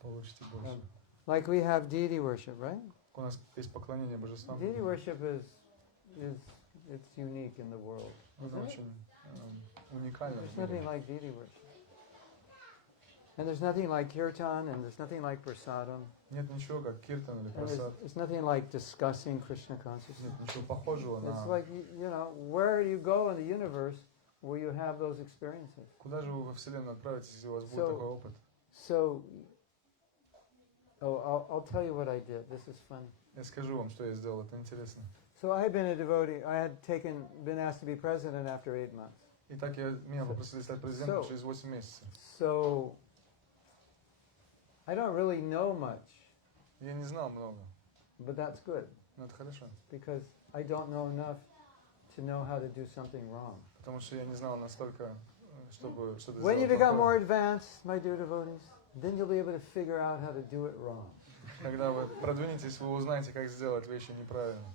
Получите больше. Like we have deity worship, right? У нас есть поклонение божествам. Deity worship is it's unique in the world. Это очень уникально. There's nothing like deity worship. And there's nothing like kirtan, and there's nothing like prasadam. Нет ничего, как киртан или And прасад. there's nothing like discussing Krishna consciousness. Нет ничего похожего It's на... like, where you go in the universe where you have those experiences. Куда же вы во Вселенную отправитесь, если у вас будет такой опыт? So, I'll tell you what I did. This is fun. Я скажу вам, что я сделал, это интересно. So I had been a devotee. I had been asked to be president after 8 months. Итак, меня попросили стать президентом через 8 месяцев. So, I don't really know much, Я не знал много, but that's good но это хорошо. because I don't know enough to know how to do something wrong. Потому что я не знал настолько, чтобы что-то When you сделать become more плохое. advanced, my dear devotees, then you'll be able to figure out how to do it wrong. Когда вы продвинетесь, вы узнаете, как сделать вещи неправильно.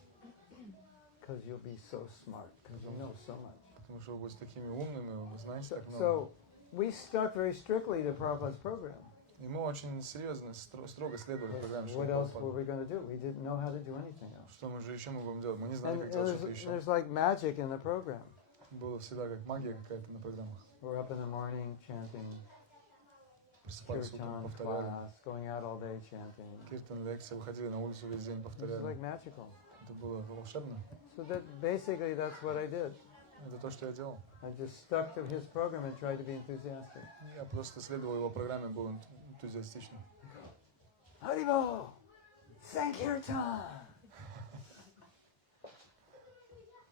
Because you'll be so smart, because you'll know so much. Потому что вы будете такими умными, вы знаете так много. So, we stuck very strictly to Prabhupada's program. И мы очень серьезно, строго следовали программе What else were Шрила we going to do? We didn't know how to do anything else. Что мы же еще мы будем делать? Мы не знали, And как делать что-то еще. there's like magic in the program. Было всегда как магия какая-то на программах. We're up in the morning chanting Просыпались утром, kirtan повторяли. class, going out all day chanting. Киртан, лекция, выходили на улицу весь день, It was повторяли. like magical. Это было волшебно. So that basically that's what I did. Это то, что я делал. I just stuck to his program and tried to be enthusiastic. Я просто следовал его программе, был энтузиастичным. Haribo! Sankirtan!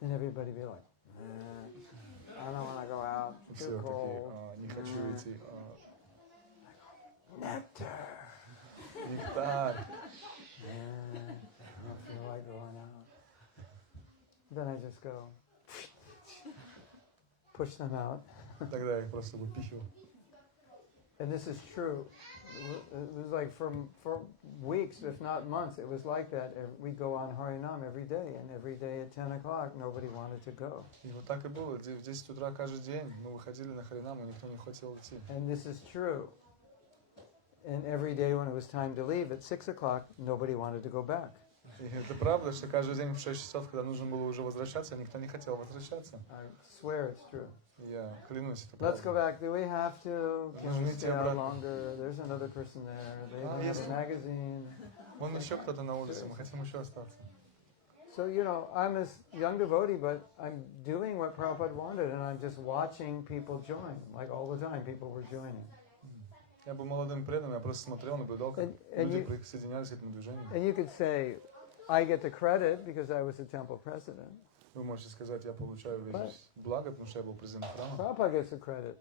And everybody be like, I don't want to go out, it's Все too такие, cold. не хочу идти. Nectar! Нектар. I don't feel like going out. Then I just go, push them out. Тогда я их просто выпихивал. And this is true. It was like for weeks, if not months, it was like that. We go on Harinam every day, and every day at 10 o'clock, nobody wanted to go. И вот так и было. В 10 утра каждый день мы выходили на Харинам, и никто не хотел идти. And this is true. And every day when it was time to leave at 6 o'clock, nobody wanted to go back. И это правда, что каждый день в 6 часов, когда нужно было уже возвращаться, никто не хотел возвращаться. I swear it's true. Я клянусь, это Let's правда. go back. Do we have to? Can we Нажмите stay out обратно. longer? There's another person there. They don't have yes. a magazine. Вон еще кто-то на улице, мы хотим еще остаться. So, you know, I'm a young devotee, but I'm doing what Prabhupada wanted, and I'm just watching people join. Like all the time, people were joining. Я был молодым преданным, я просто смотрел, наблюдал, как And люди you- присоединялись к этому движению. And you could say, I get the credit because I was the temple president. Вы можете сказать, я получаю весь благо, потому что я был президент храма. Prabhupada gets the credit.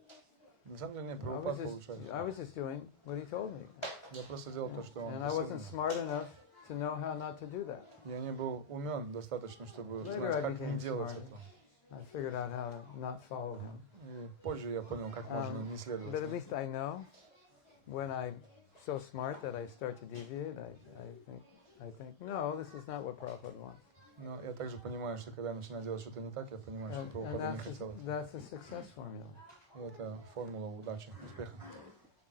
На самом деле, нет, I was, Прабхупад just, получает. I was just doing what he told me. Я просто делал то, что он And I просил wasn't меня. smart enough to know how not to do that. Я не был умен достаточно, чтобы Later знать, I как не became делать smart. этого. I figured out how to not follow him. И позже я понял, как можно не следовать. But at least I know when I'm so smart that I start to deviate, I think, no, this is not what Prabhupada wants. Но я также понимаю, что когда я начинаю делать что-то не так, я понимаю, что And Прабхупада не хотел этого. that's a success formula. И это формула удачи, успеха.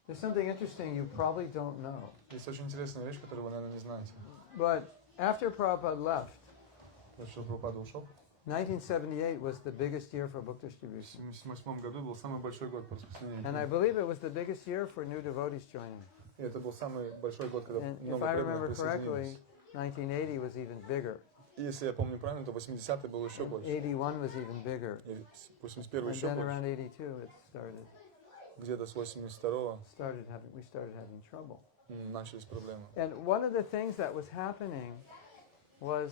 There's something interesting you probably don't know. Есть очень интересная вещь, которую вы, наверное, не знаете. But after Prabhupada left, То, что Прабхупада ушел, 1978 was the biggest year for book в distribution. 1978 году был самый большой год по распространению. And I believe it was the biggest year for new devotees joining. И это был самый большой год, когда And if много I преданных remember correctly, присоединились. 1980 was even bigger. И если я помню правильно, то 80-й был еще больше. 81 was even bigger. И 81-й And еще then больше. around 82 it started. Где-то с 82-го We started having trouble. начались проблемы. And one of the things that was happening was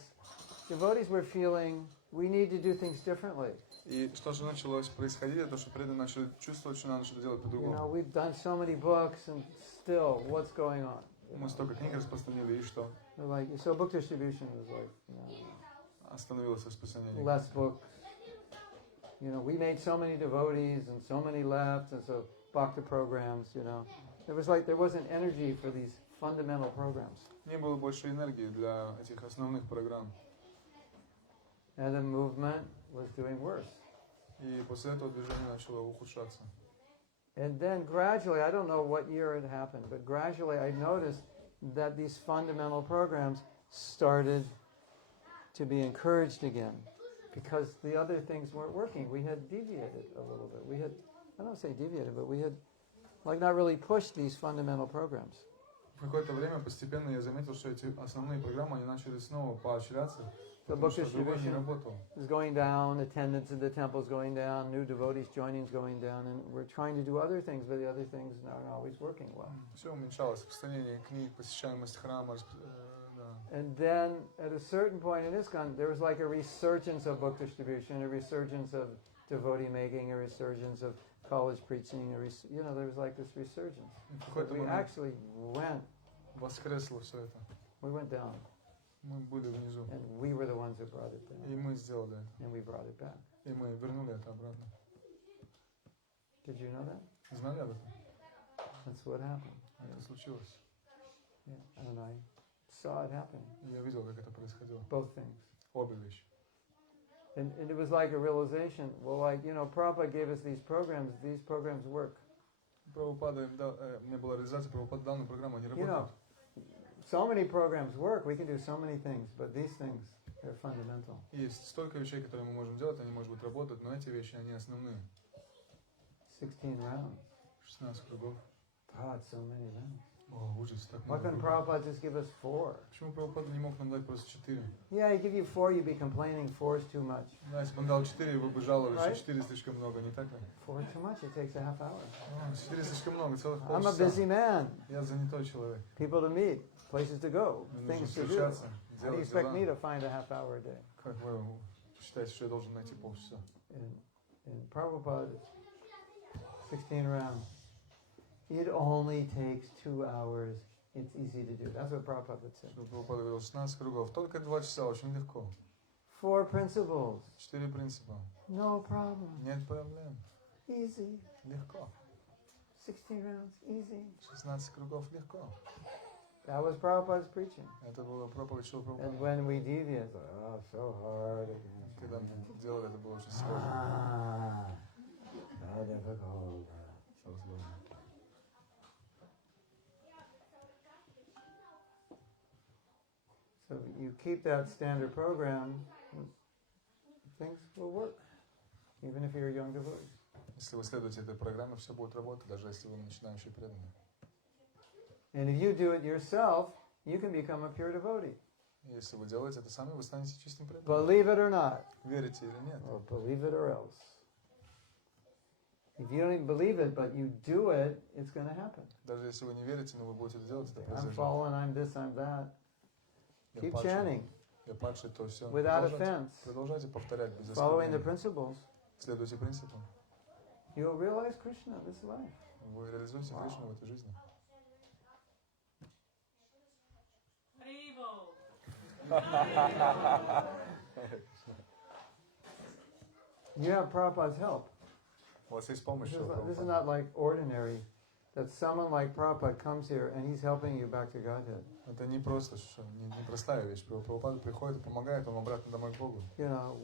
devotees were feeling we need to do things differently. И что же началось происходить, это что преданные начали чувствовать, что надо что-то делать You know, по-другому. we've done so many books and still, what's going on? Мы столько книг распространили, и что? They're like, so book distribution was like, you know, Остановилось распространение. less books. You know, we made so many devotees and so many left, and so bhakti programs, you know. It was like there wasn't energy for these fundamental programs. Не было больше энергии для этих основных программ. And the movement was doing worse. И после этого движение начало ухудшаться. And then gradually, I don't know what year it happened, but gradually I noticed that these fundamental programs started to be encouraged again because the other things weren't working. We had deviated a little bit. We had, I don't say deviated, but we had like not really pushed these fundamental programs. В какое-то время постепенно я заметил, что эти основные программы, они начали снова поощряться, The потому book что другой не distribution работал. is going down, attendance in the temple is going down, new devotees joining is going down, and we're trying to do other things, but the other things aren't always working well. Все уменьшалось, распространение книг, посещаемость храма, да. And then at a certain point in ISKCON, there was like a resurgence of book distribution, a resurgence of devotee making, a resurgence of college preaching, you know, there was like this resurgence. И в But какой-то we момент actually went, воскресло все это. we went down, Мы были внизу, and we were the ones who brought it и down, мы сделали это. and we brought it back. И мы вернули это обратно. Did you know that? Знали об этом? That's what happened. Это случилось. Yeah, and I saw it happen. И я видел, как это происходило. Both things. Обе вещи. And it was like a realization, well, like, you know, Prabhupada gave us these programs work. Прабхупада им дал, мне была реализация, Прабхупада дал на программу, они You know, работают. so many programs work, we can do so many things, but these things, they're fundamental. Есть столько вещей, которые мы можем делать, они, может быть, работают, но эти вещи, они основные. 16 rounds. 16 кругов. God, so many rounds. О, ужас, так Why много. couldn't Prabhupada just give us 4? Почему Прабхупада не мог нам дать просто 4? Yeah, he'd give you 4, you'd be complaining 4 is too much. Да, если бы он дал 4, вы бы жаловались, Right? что 4 слишком много, не так ли? 4 too much, it takes a half hour. 4 слишком много, целых I'm a busy полчаса. man. Я занятой человек. People to meet, places to go, Мне нужно things to do. встречаться, How do you делать expect me дела. to find a half hour a day? Как вы считаете, что я должен найти полчаса? In Prabhupada, 16 rounds. It only takes 2 hours. It's easy to do. That's what Prabhupada would say. Что Прабхупада говорил, 16 кругов, только 2 часа, очень легко. 4 principles. 4 принципа. No problem. Нет проблем. Easy. Легко. 16 rounds. Easy. 16 кругов легко. That was Prabhupada's preaching. Это была проповедь Шрила And Прабхупады. when we deviate, oh, so hard. Когда мы делали, это было очень сложно. Ah, so difficult. So сложно. So you keep that standard program, things will work, even if you're a young devotee. Если вы следуете этой программе, все будет работать, даже если вы начинающий преданный. And if you do it yourself, you can become a pure devotee. Если вы делаете это сами, вы станете чистым преданным. Believe it or not, Верите или нет? or believe it or else. If you don't even believe it, but you do it, it's going to happen. Даже если вы не верите, но вы будете это делать, это I'm произойдет. fallen, I'm this, I'm that. Я Keep падший, chanting я падший, то все. without offense, Продолжайте повторять без following the оскорбления. principles. Следуйте принципам. You'll realize Krishna this life. Вы реализуете Кришну в этой жизни. Привал. You have Prabhupada's help. У вас есть помощь. This is not like ordinary, that someone like Prabhupada comes here and he's helping you back to Godhead. Это не просто, не простая вещь. Прабхупада приходит и помогает вам обратно домой к Богу. You know,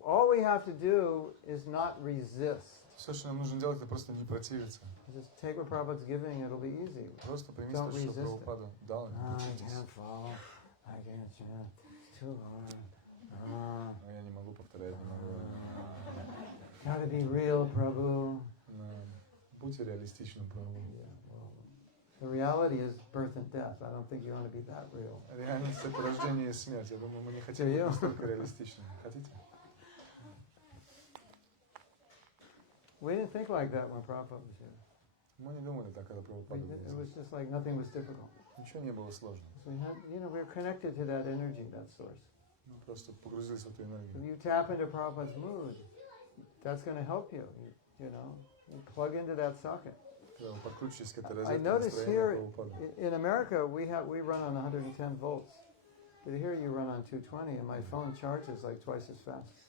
all we have to do is not resist. Все, что нам нужно делать, это просто не противиться. Just take what Prabhupada's giving, it'll be easy. Просто примите Don't то, что resist it. Прабхупада дал. I Учитесь. can't follow, I can't chant, it's too hard. Но я не могу повторять, не могу. Gotta be real, Prabhu. Будьте реалистичны, Прабху. Yeah, well, the reality is birth and death. I don't think you want to be that real. Реальность — это рождение и смерть. Я думаю, мы не хотим быть настолько реалистичными. Хотите? We didn't think like that when Prabhupada was here. Мы не думали так, когда Прабхупада был It was здесь. just like nothing was difficult. Ничего не было сложно. We had, we were connected to that energy, that source. Мы просто погрузились в эту If энергию. you tap into Prabhupada's mood, that's going to help you. You know, you plug into that socket. Когда вы подключитесь к этой I розетке notice настроения here Прабхупады. in America we run on 110 volts, but here you run on 220, and my phone charges like twice as fast.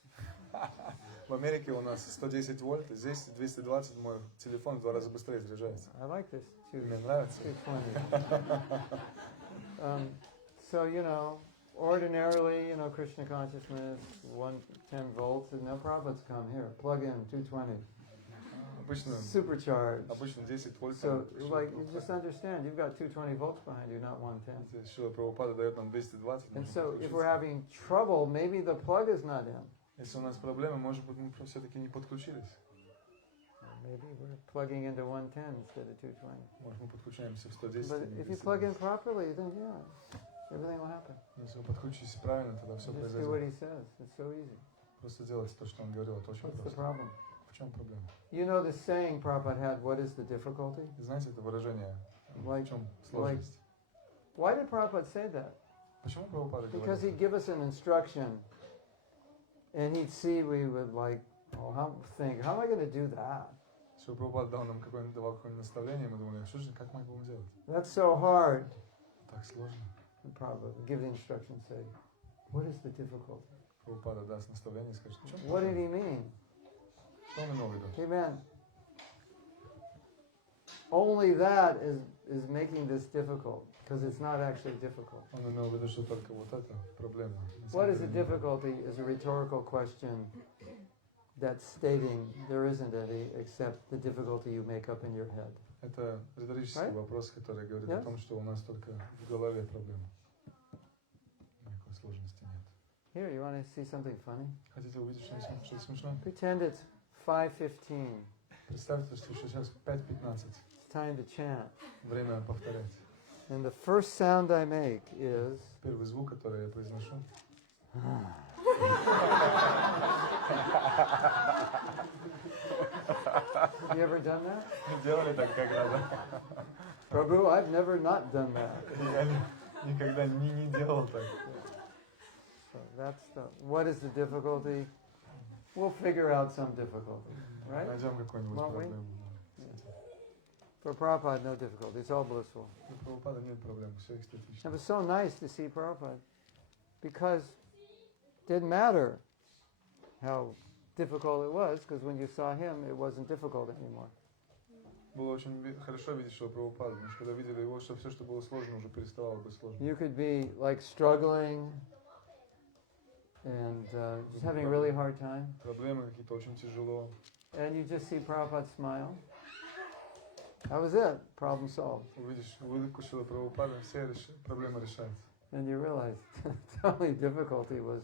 В Америке у нас 110 вольт, здесь 220, мой телефон в 2 раза быстрее заряжается. I like this Мне нравится. 220. So ordinarily, Krishna consciousness, 110 volts, and no problems come here. Plug in 220, Обычно supercharged. 10 вольт. So, like, you just understand, you've got 220 volts behind you, not 110. Здесь Шрила Прабхупада дает нам 220. And нужно so, if we're подключиться. having trouble, maybe the plug is not in. Если у нас проблемы, может быть, мы все-таки не подключились. Maybe we're plugging into 110 instead of 220. Может, мы подключаемся в 110. But а не if you 220. plug in properly, then everything will happen. Если вы подключитесь правильно, тогда все Just do what произойдет. he says. It's so easy. Просто делайте то, что он говорил, это очень What's the просто. problem? В чем проблема? You know the saying Prabhupada had, what is the difficulty? Знаете, это выражение, Like- в чем сложность? Why did Prabhupada say that? Почему Прабхупада Because говорит? he'd give us an instruction, and he'd see we would how am I going to do that? Что Прабхупада давал нам какое-нибудь наставление, мы думали, что же, как мы это будем делать? That's so hard. Так сложно. And Prabhupada would give the instruction, say, what is the difficulty? Прабхупада даст наставление и скажет, в чем What did проблема? he mean? Что он имел в виду? He meant only that is making this difficult, because it's not actually difficult. Он имел в виду, что только вот это проблема. На What самом is the деле, difficulty is a rhetorical question that's stating there isn't any except the difficulty you make up in your head. Это риторический Right? вопрос, который говорит Yes? о том, что у нас только в голове проблема. Никакой сложности нет. Here, you want to see something funny? Хотите увидеть что-то смешное? Pretend it's 5:15 Представьте, что сейчас 5:15. It's time to chant. Время повторять. And the first sound I make is... Первый звук, который я произношу. Have you ever done that? Делали так когда-то? Prabhu, I've never not done that. Я никогда не делал так. So that's what is the difficulty? We'll figure out some difficulty, right? Найдем какую-нибудь Won't we? проблему. For Prabhupada, no difficulty. It's all blissful. У Прабхупады нет проблем, все эстетично. It was so nice to see Prabhupada because it didn't matter how difficult it was, because when you saw him, it wasn't difficult anymore. Было очень хорошо видеть, что Прабхупада, потому что когда видели его, что все, что было сложно, уже переставало быть сложным. You could be like struggling and just having a really hard time, Проблемы какие-то очень тяжело. and you just see Prabhupada smile. That was it. Problem solved. Увидишь улыбку Шрилы Прабхупады, все проблемы решаются. And you realize the only difficulty was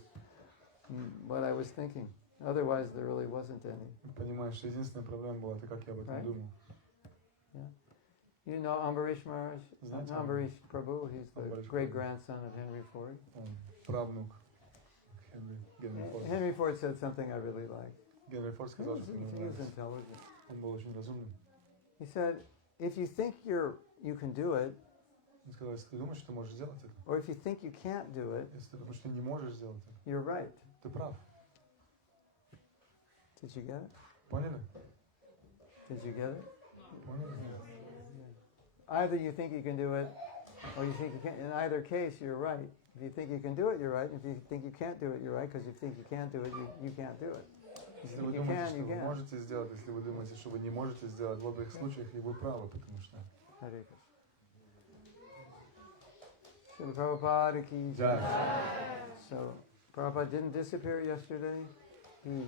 what I was thinking. Otherwise, there really wasn't any. Понимаешь, что единственная проблема была, это как я об этом Right. думал. Yeah. You know Ambarish Maharaj? Знаете, Ambarish Prabhu, he's the Ambarish great-grandson of Henry Ford. Он правнук Генри Форд. Henry Ford said something I really liked. Генри Форд He сказал, was, что he ему was нравится. intelligent. Он был очень разумным. He said, if you think you can do it, Он сказал, если ты думаешь, что ты можешь сделать это, or if you think you can't do it, если ты думаешь, что ты не можешь сделать это, you're right. ты прав. Did you get it? Поняли? Did you get it? Поняли? Either you think you can do it, or you think you can't. In either case, you're right. If you think you can do it, you're right. If you think you can't do it, you're right. Because if you think you can't do it, you can't do it. Если If вы you думаете, can, что you вы can. можете сделать, если вы думаете, что вы не можете сделать, в обоих случаях и вы правы, потому что... Hare Krishna. Srila Prabhupada ki jai. So, Prabhupada didn't disappear yesterday. He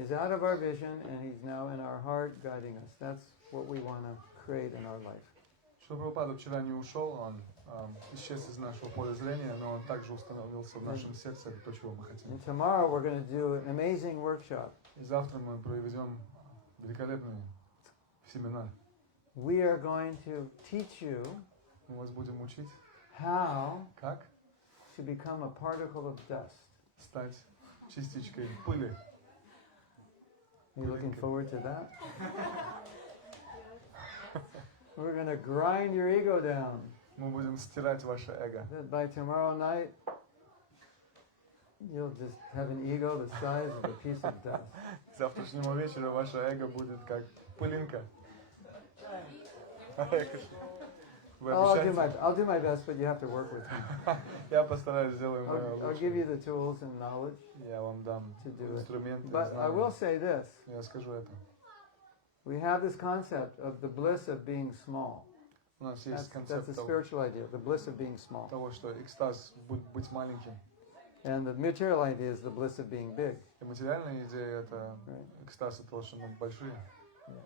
is out of our vision and he's now in our heart guiding us. That's what we want to create in our life. Что Прабхупада вчера не ушел, он исчез из нашего поля зрения, но он также установился в нашем сердце, это то, чего мы хотим. And tomorrow we're going to do an amazing workshop. И завтра мы проведем великолепный семинар. We are going to teach you Мы вас будем учить, how как to become a particle of dust. стать частичкой пыли. Are you looking forward to that? We're going to grind your ego down. Мы будем стирать ваше эго. That by tomorrow night, you'll just have an ego the size of a piece of dust. К завтрашнему вечеру ваше эго будет как пылинка. Вы обещаете? I'll do my best, but you have to work with me. Я постараюсь сделать мое I'll give you лучшее. the tools and knowledge Я вам дам to do it. инструменты, But I will знания. say this. Я скажу это. We have this concept of the bliss of being small. У нас That's есть концепт a того, spiritual idea, the bliss of being small. что экстаз быть маленьким. And the material idea is the bliss of being big. И материальная идея это Right. экстаз от того, что мы большие. You know,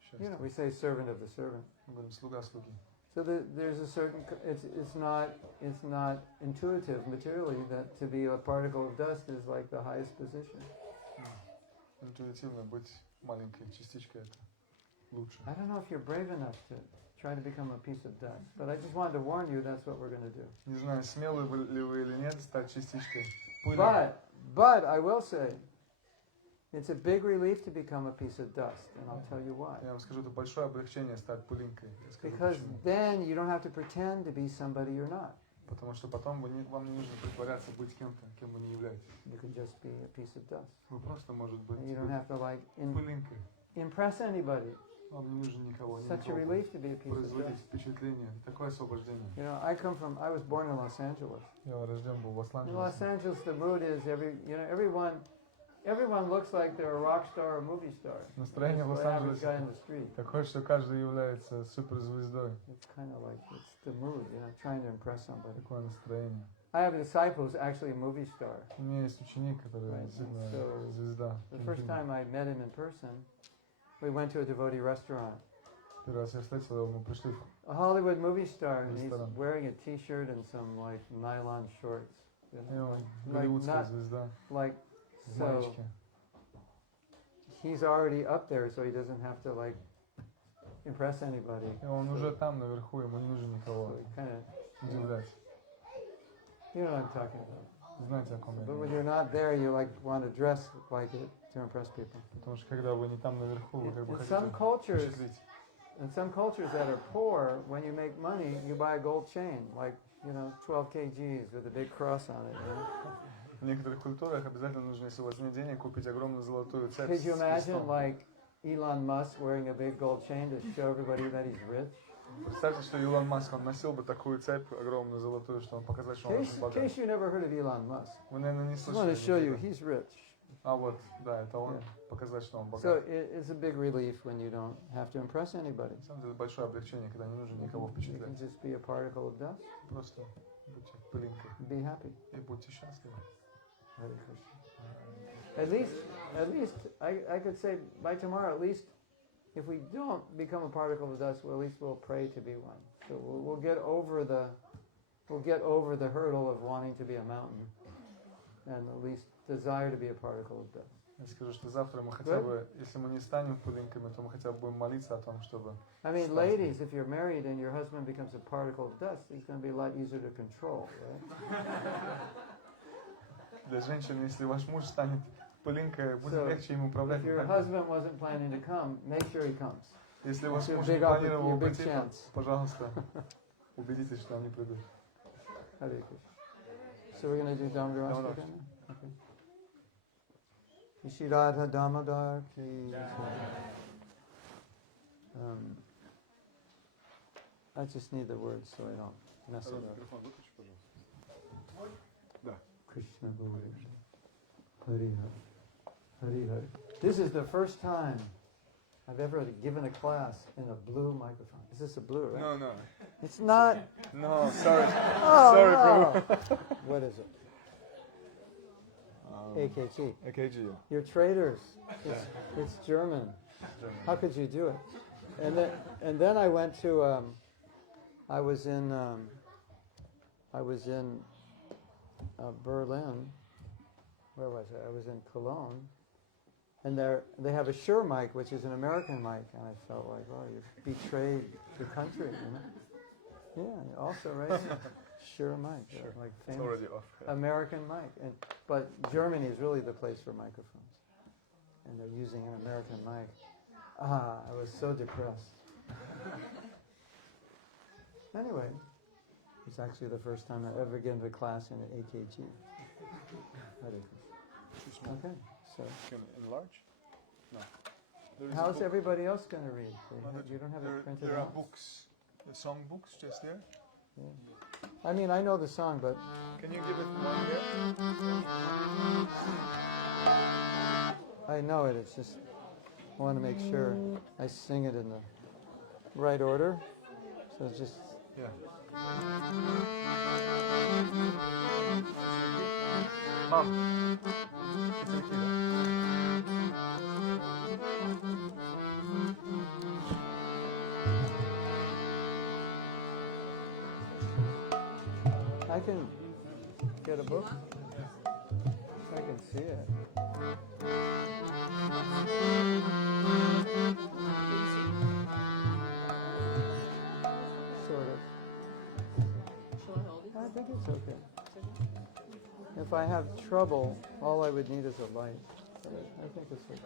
Счастье. we say servant of the servant. Мы говорим слуга слуги. So there's a certain, it's not intuitive materially that to be a particle of dust is like the highest position. Интуитивно быть маленькой частичкой это лучше. I don't know if you're brave enough to try to become a piece of dust, but I just wanted to warn you that's what we're going to do. Не знаю, смелы ли вы или нет стать частичкой пыли. But I will say, it's a big relief to become a piece of dust, and I'll tell you why. Я вам скажу, это большое облегчение стать пылинкой. Я скажу, Because почему. then you don't have to pretend to be somebody you're not. Потому что потом вам не нужно притворяться быть кем-то, кем вы не являетесь. You can just be a piece of dust. Вы просто, может быть, And you don't have to like пылинкой. impress anybody. Вам не нужно никого, Such a relief to be a piece of производить dust. впечатление. Такое освобождение. You know, I was born in Los Angeles. Я рожден был в In Los Лос-Анджелесе. Angeles, the mood is everyone looks like they're a rock star or movie star. Настроение в It's the average guy Лос-Анджелесе in the street. такое, что каждый является суперзвездой. It's kind of like it's the mood, trying to impress somebody. Такое настроение. I have a disciple who's actually a movie star. У меня есть ученик, который Right. действительно So, звезда. The first time I met him in person, we went to a devotee restaurant. Первый раз я встретил его, мы пришли в A Hollywood movie star, and he's Restaurant. wearing a T-shirt and some like nylon shorts. голливудская not- звезда Like в so, маечке. he's already up there, so he doesn't have to like impress anybody. И он уже там наверху, ему не нужно никого So kind of, удивлять. you know what I'm talking about. Знаете, о ком я But говорю? when you're not there, you like want to dress like it to impress people. Потому что когда вы не там наверху, вы как бы In хотите some cultures, впечатлить. in some cultures that are poor, when you make money, you buy a gold chain, like 12 kgs with a big cross on it. В некоторых культурах обязательно нужно, если у вас нет денег, купить огромную золотую цепь Could you с imagine крестом. like Elon Musk wearing a big gold chain to show everybody that he's rich? Представьте, что Илон Маск, он носил бы такую цепь огромную золотую, чтобы показать, что он In очень case богат. you never heard of Elon Musk, Вы, наверное, не I want to слышали. show you никогда. he's rich. А вот, да, это он, Yeah. показать, что он So богат. it's a big relief when you don't have to impress anybody. На самом деле, большое облегчение, когда не нужно никого You can впечатлять. just be a particle of dust, Просто будьте пылинкой be happy. и будьте счастливы. Hare Krishna. At least I could say by tomorrow, at least if we don't become a particle of dust, well, at least we'll pray to be one. So we'll get over the hurdle of wanting to be a mountain, and at least desire to be a particle of dust. Я скажу, что завтра мы хотя бы, если мы не станем пылинками, то мы хотя бы будем молиться о том, чтобы... I mean, ladies, if you're married and your husband becomes a particle of dust, he's going to be a lot easier to control, right? Для женщин, если ваш муж станет пылинкой, будет So, легче им управлять. If your husband wasn't planning to come, make sure he comes. Если ваш Your муж big не планировал your big прийти, то, chance. пожалуйста, убедитесь, что они придут. Hare Krishna. So we're going to do Damodar Damodar. again? Okay. Ishiradha Damodar ki I just need the words so I don't mess it up. Krishna Govinda. Hari Hari. Hari Hari. This is the first time I've ever given a class in a blue microphone. Is this a blue, right? No. It's not. No, sorry. Oh, Sorry, no. Prabhu. What is it? AKG. AKG. You're traitors. It's German. How could you do it? And then I went to. I was in Berlin. Where was I? I was in Cologne. And they have a Shure mic, which is an American mic, and I felt like, oh, you've betrayed the country, you know? Yeah, also, right? Shure mic, Sure. like It's famous already off. American mic. But Germany is really the place for microphones. And they're using an American mic. I was so depressed. Anyway, it's actually the first time I ever given a class in an AKG. Okay, so Can enlarge? No. There is a how's book. everybody else going to read? You don't have There, it printed there are out? books, the song books just there. I mean, I know the song, but Can you give it one here? I know it. It's just I want to make sure I sing it in the right order. So it's just Yeah. Mom. It's a kid. I can get a book. I can see it. Sort of. Shall I hold it? I think it's okay. If I have trouble, all I would need is a light. I think it's okay.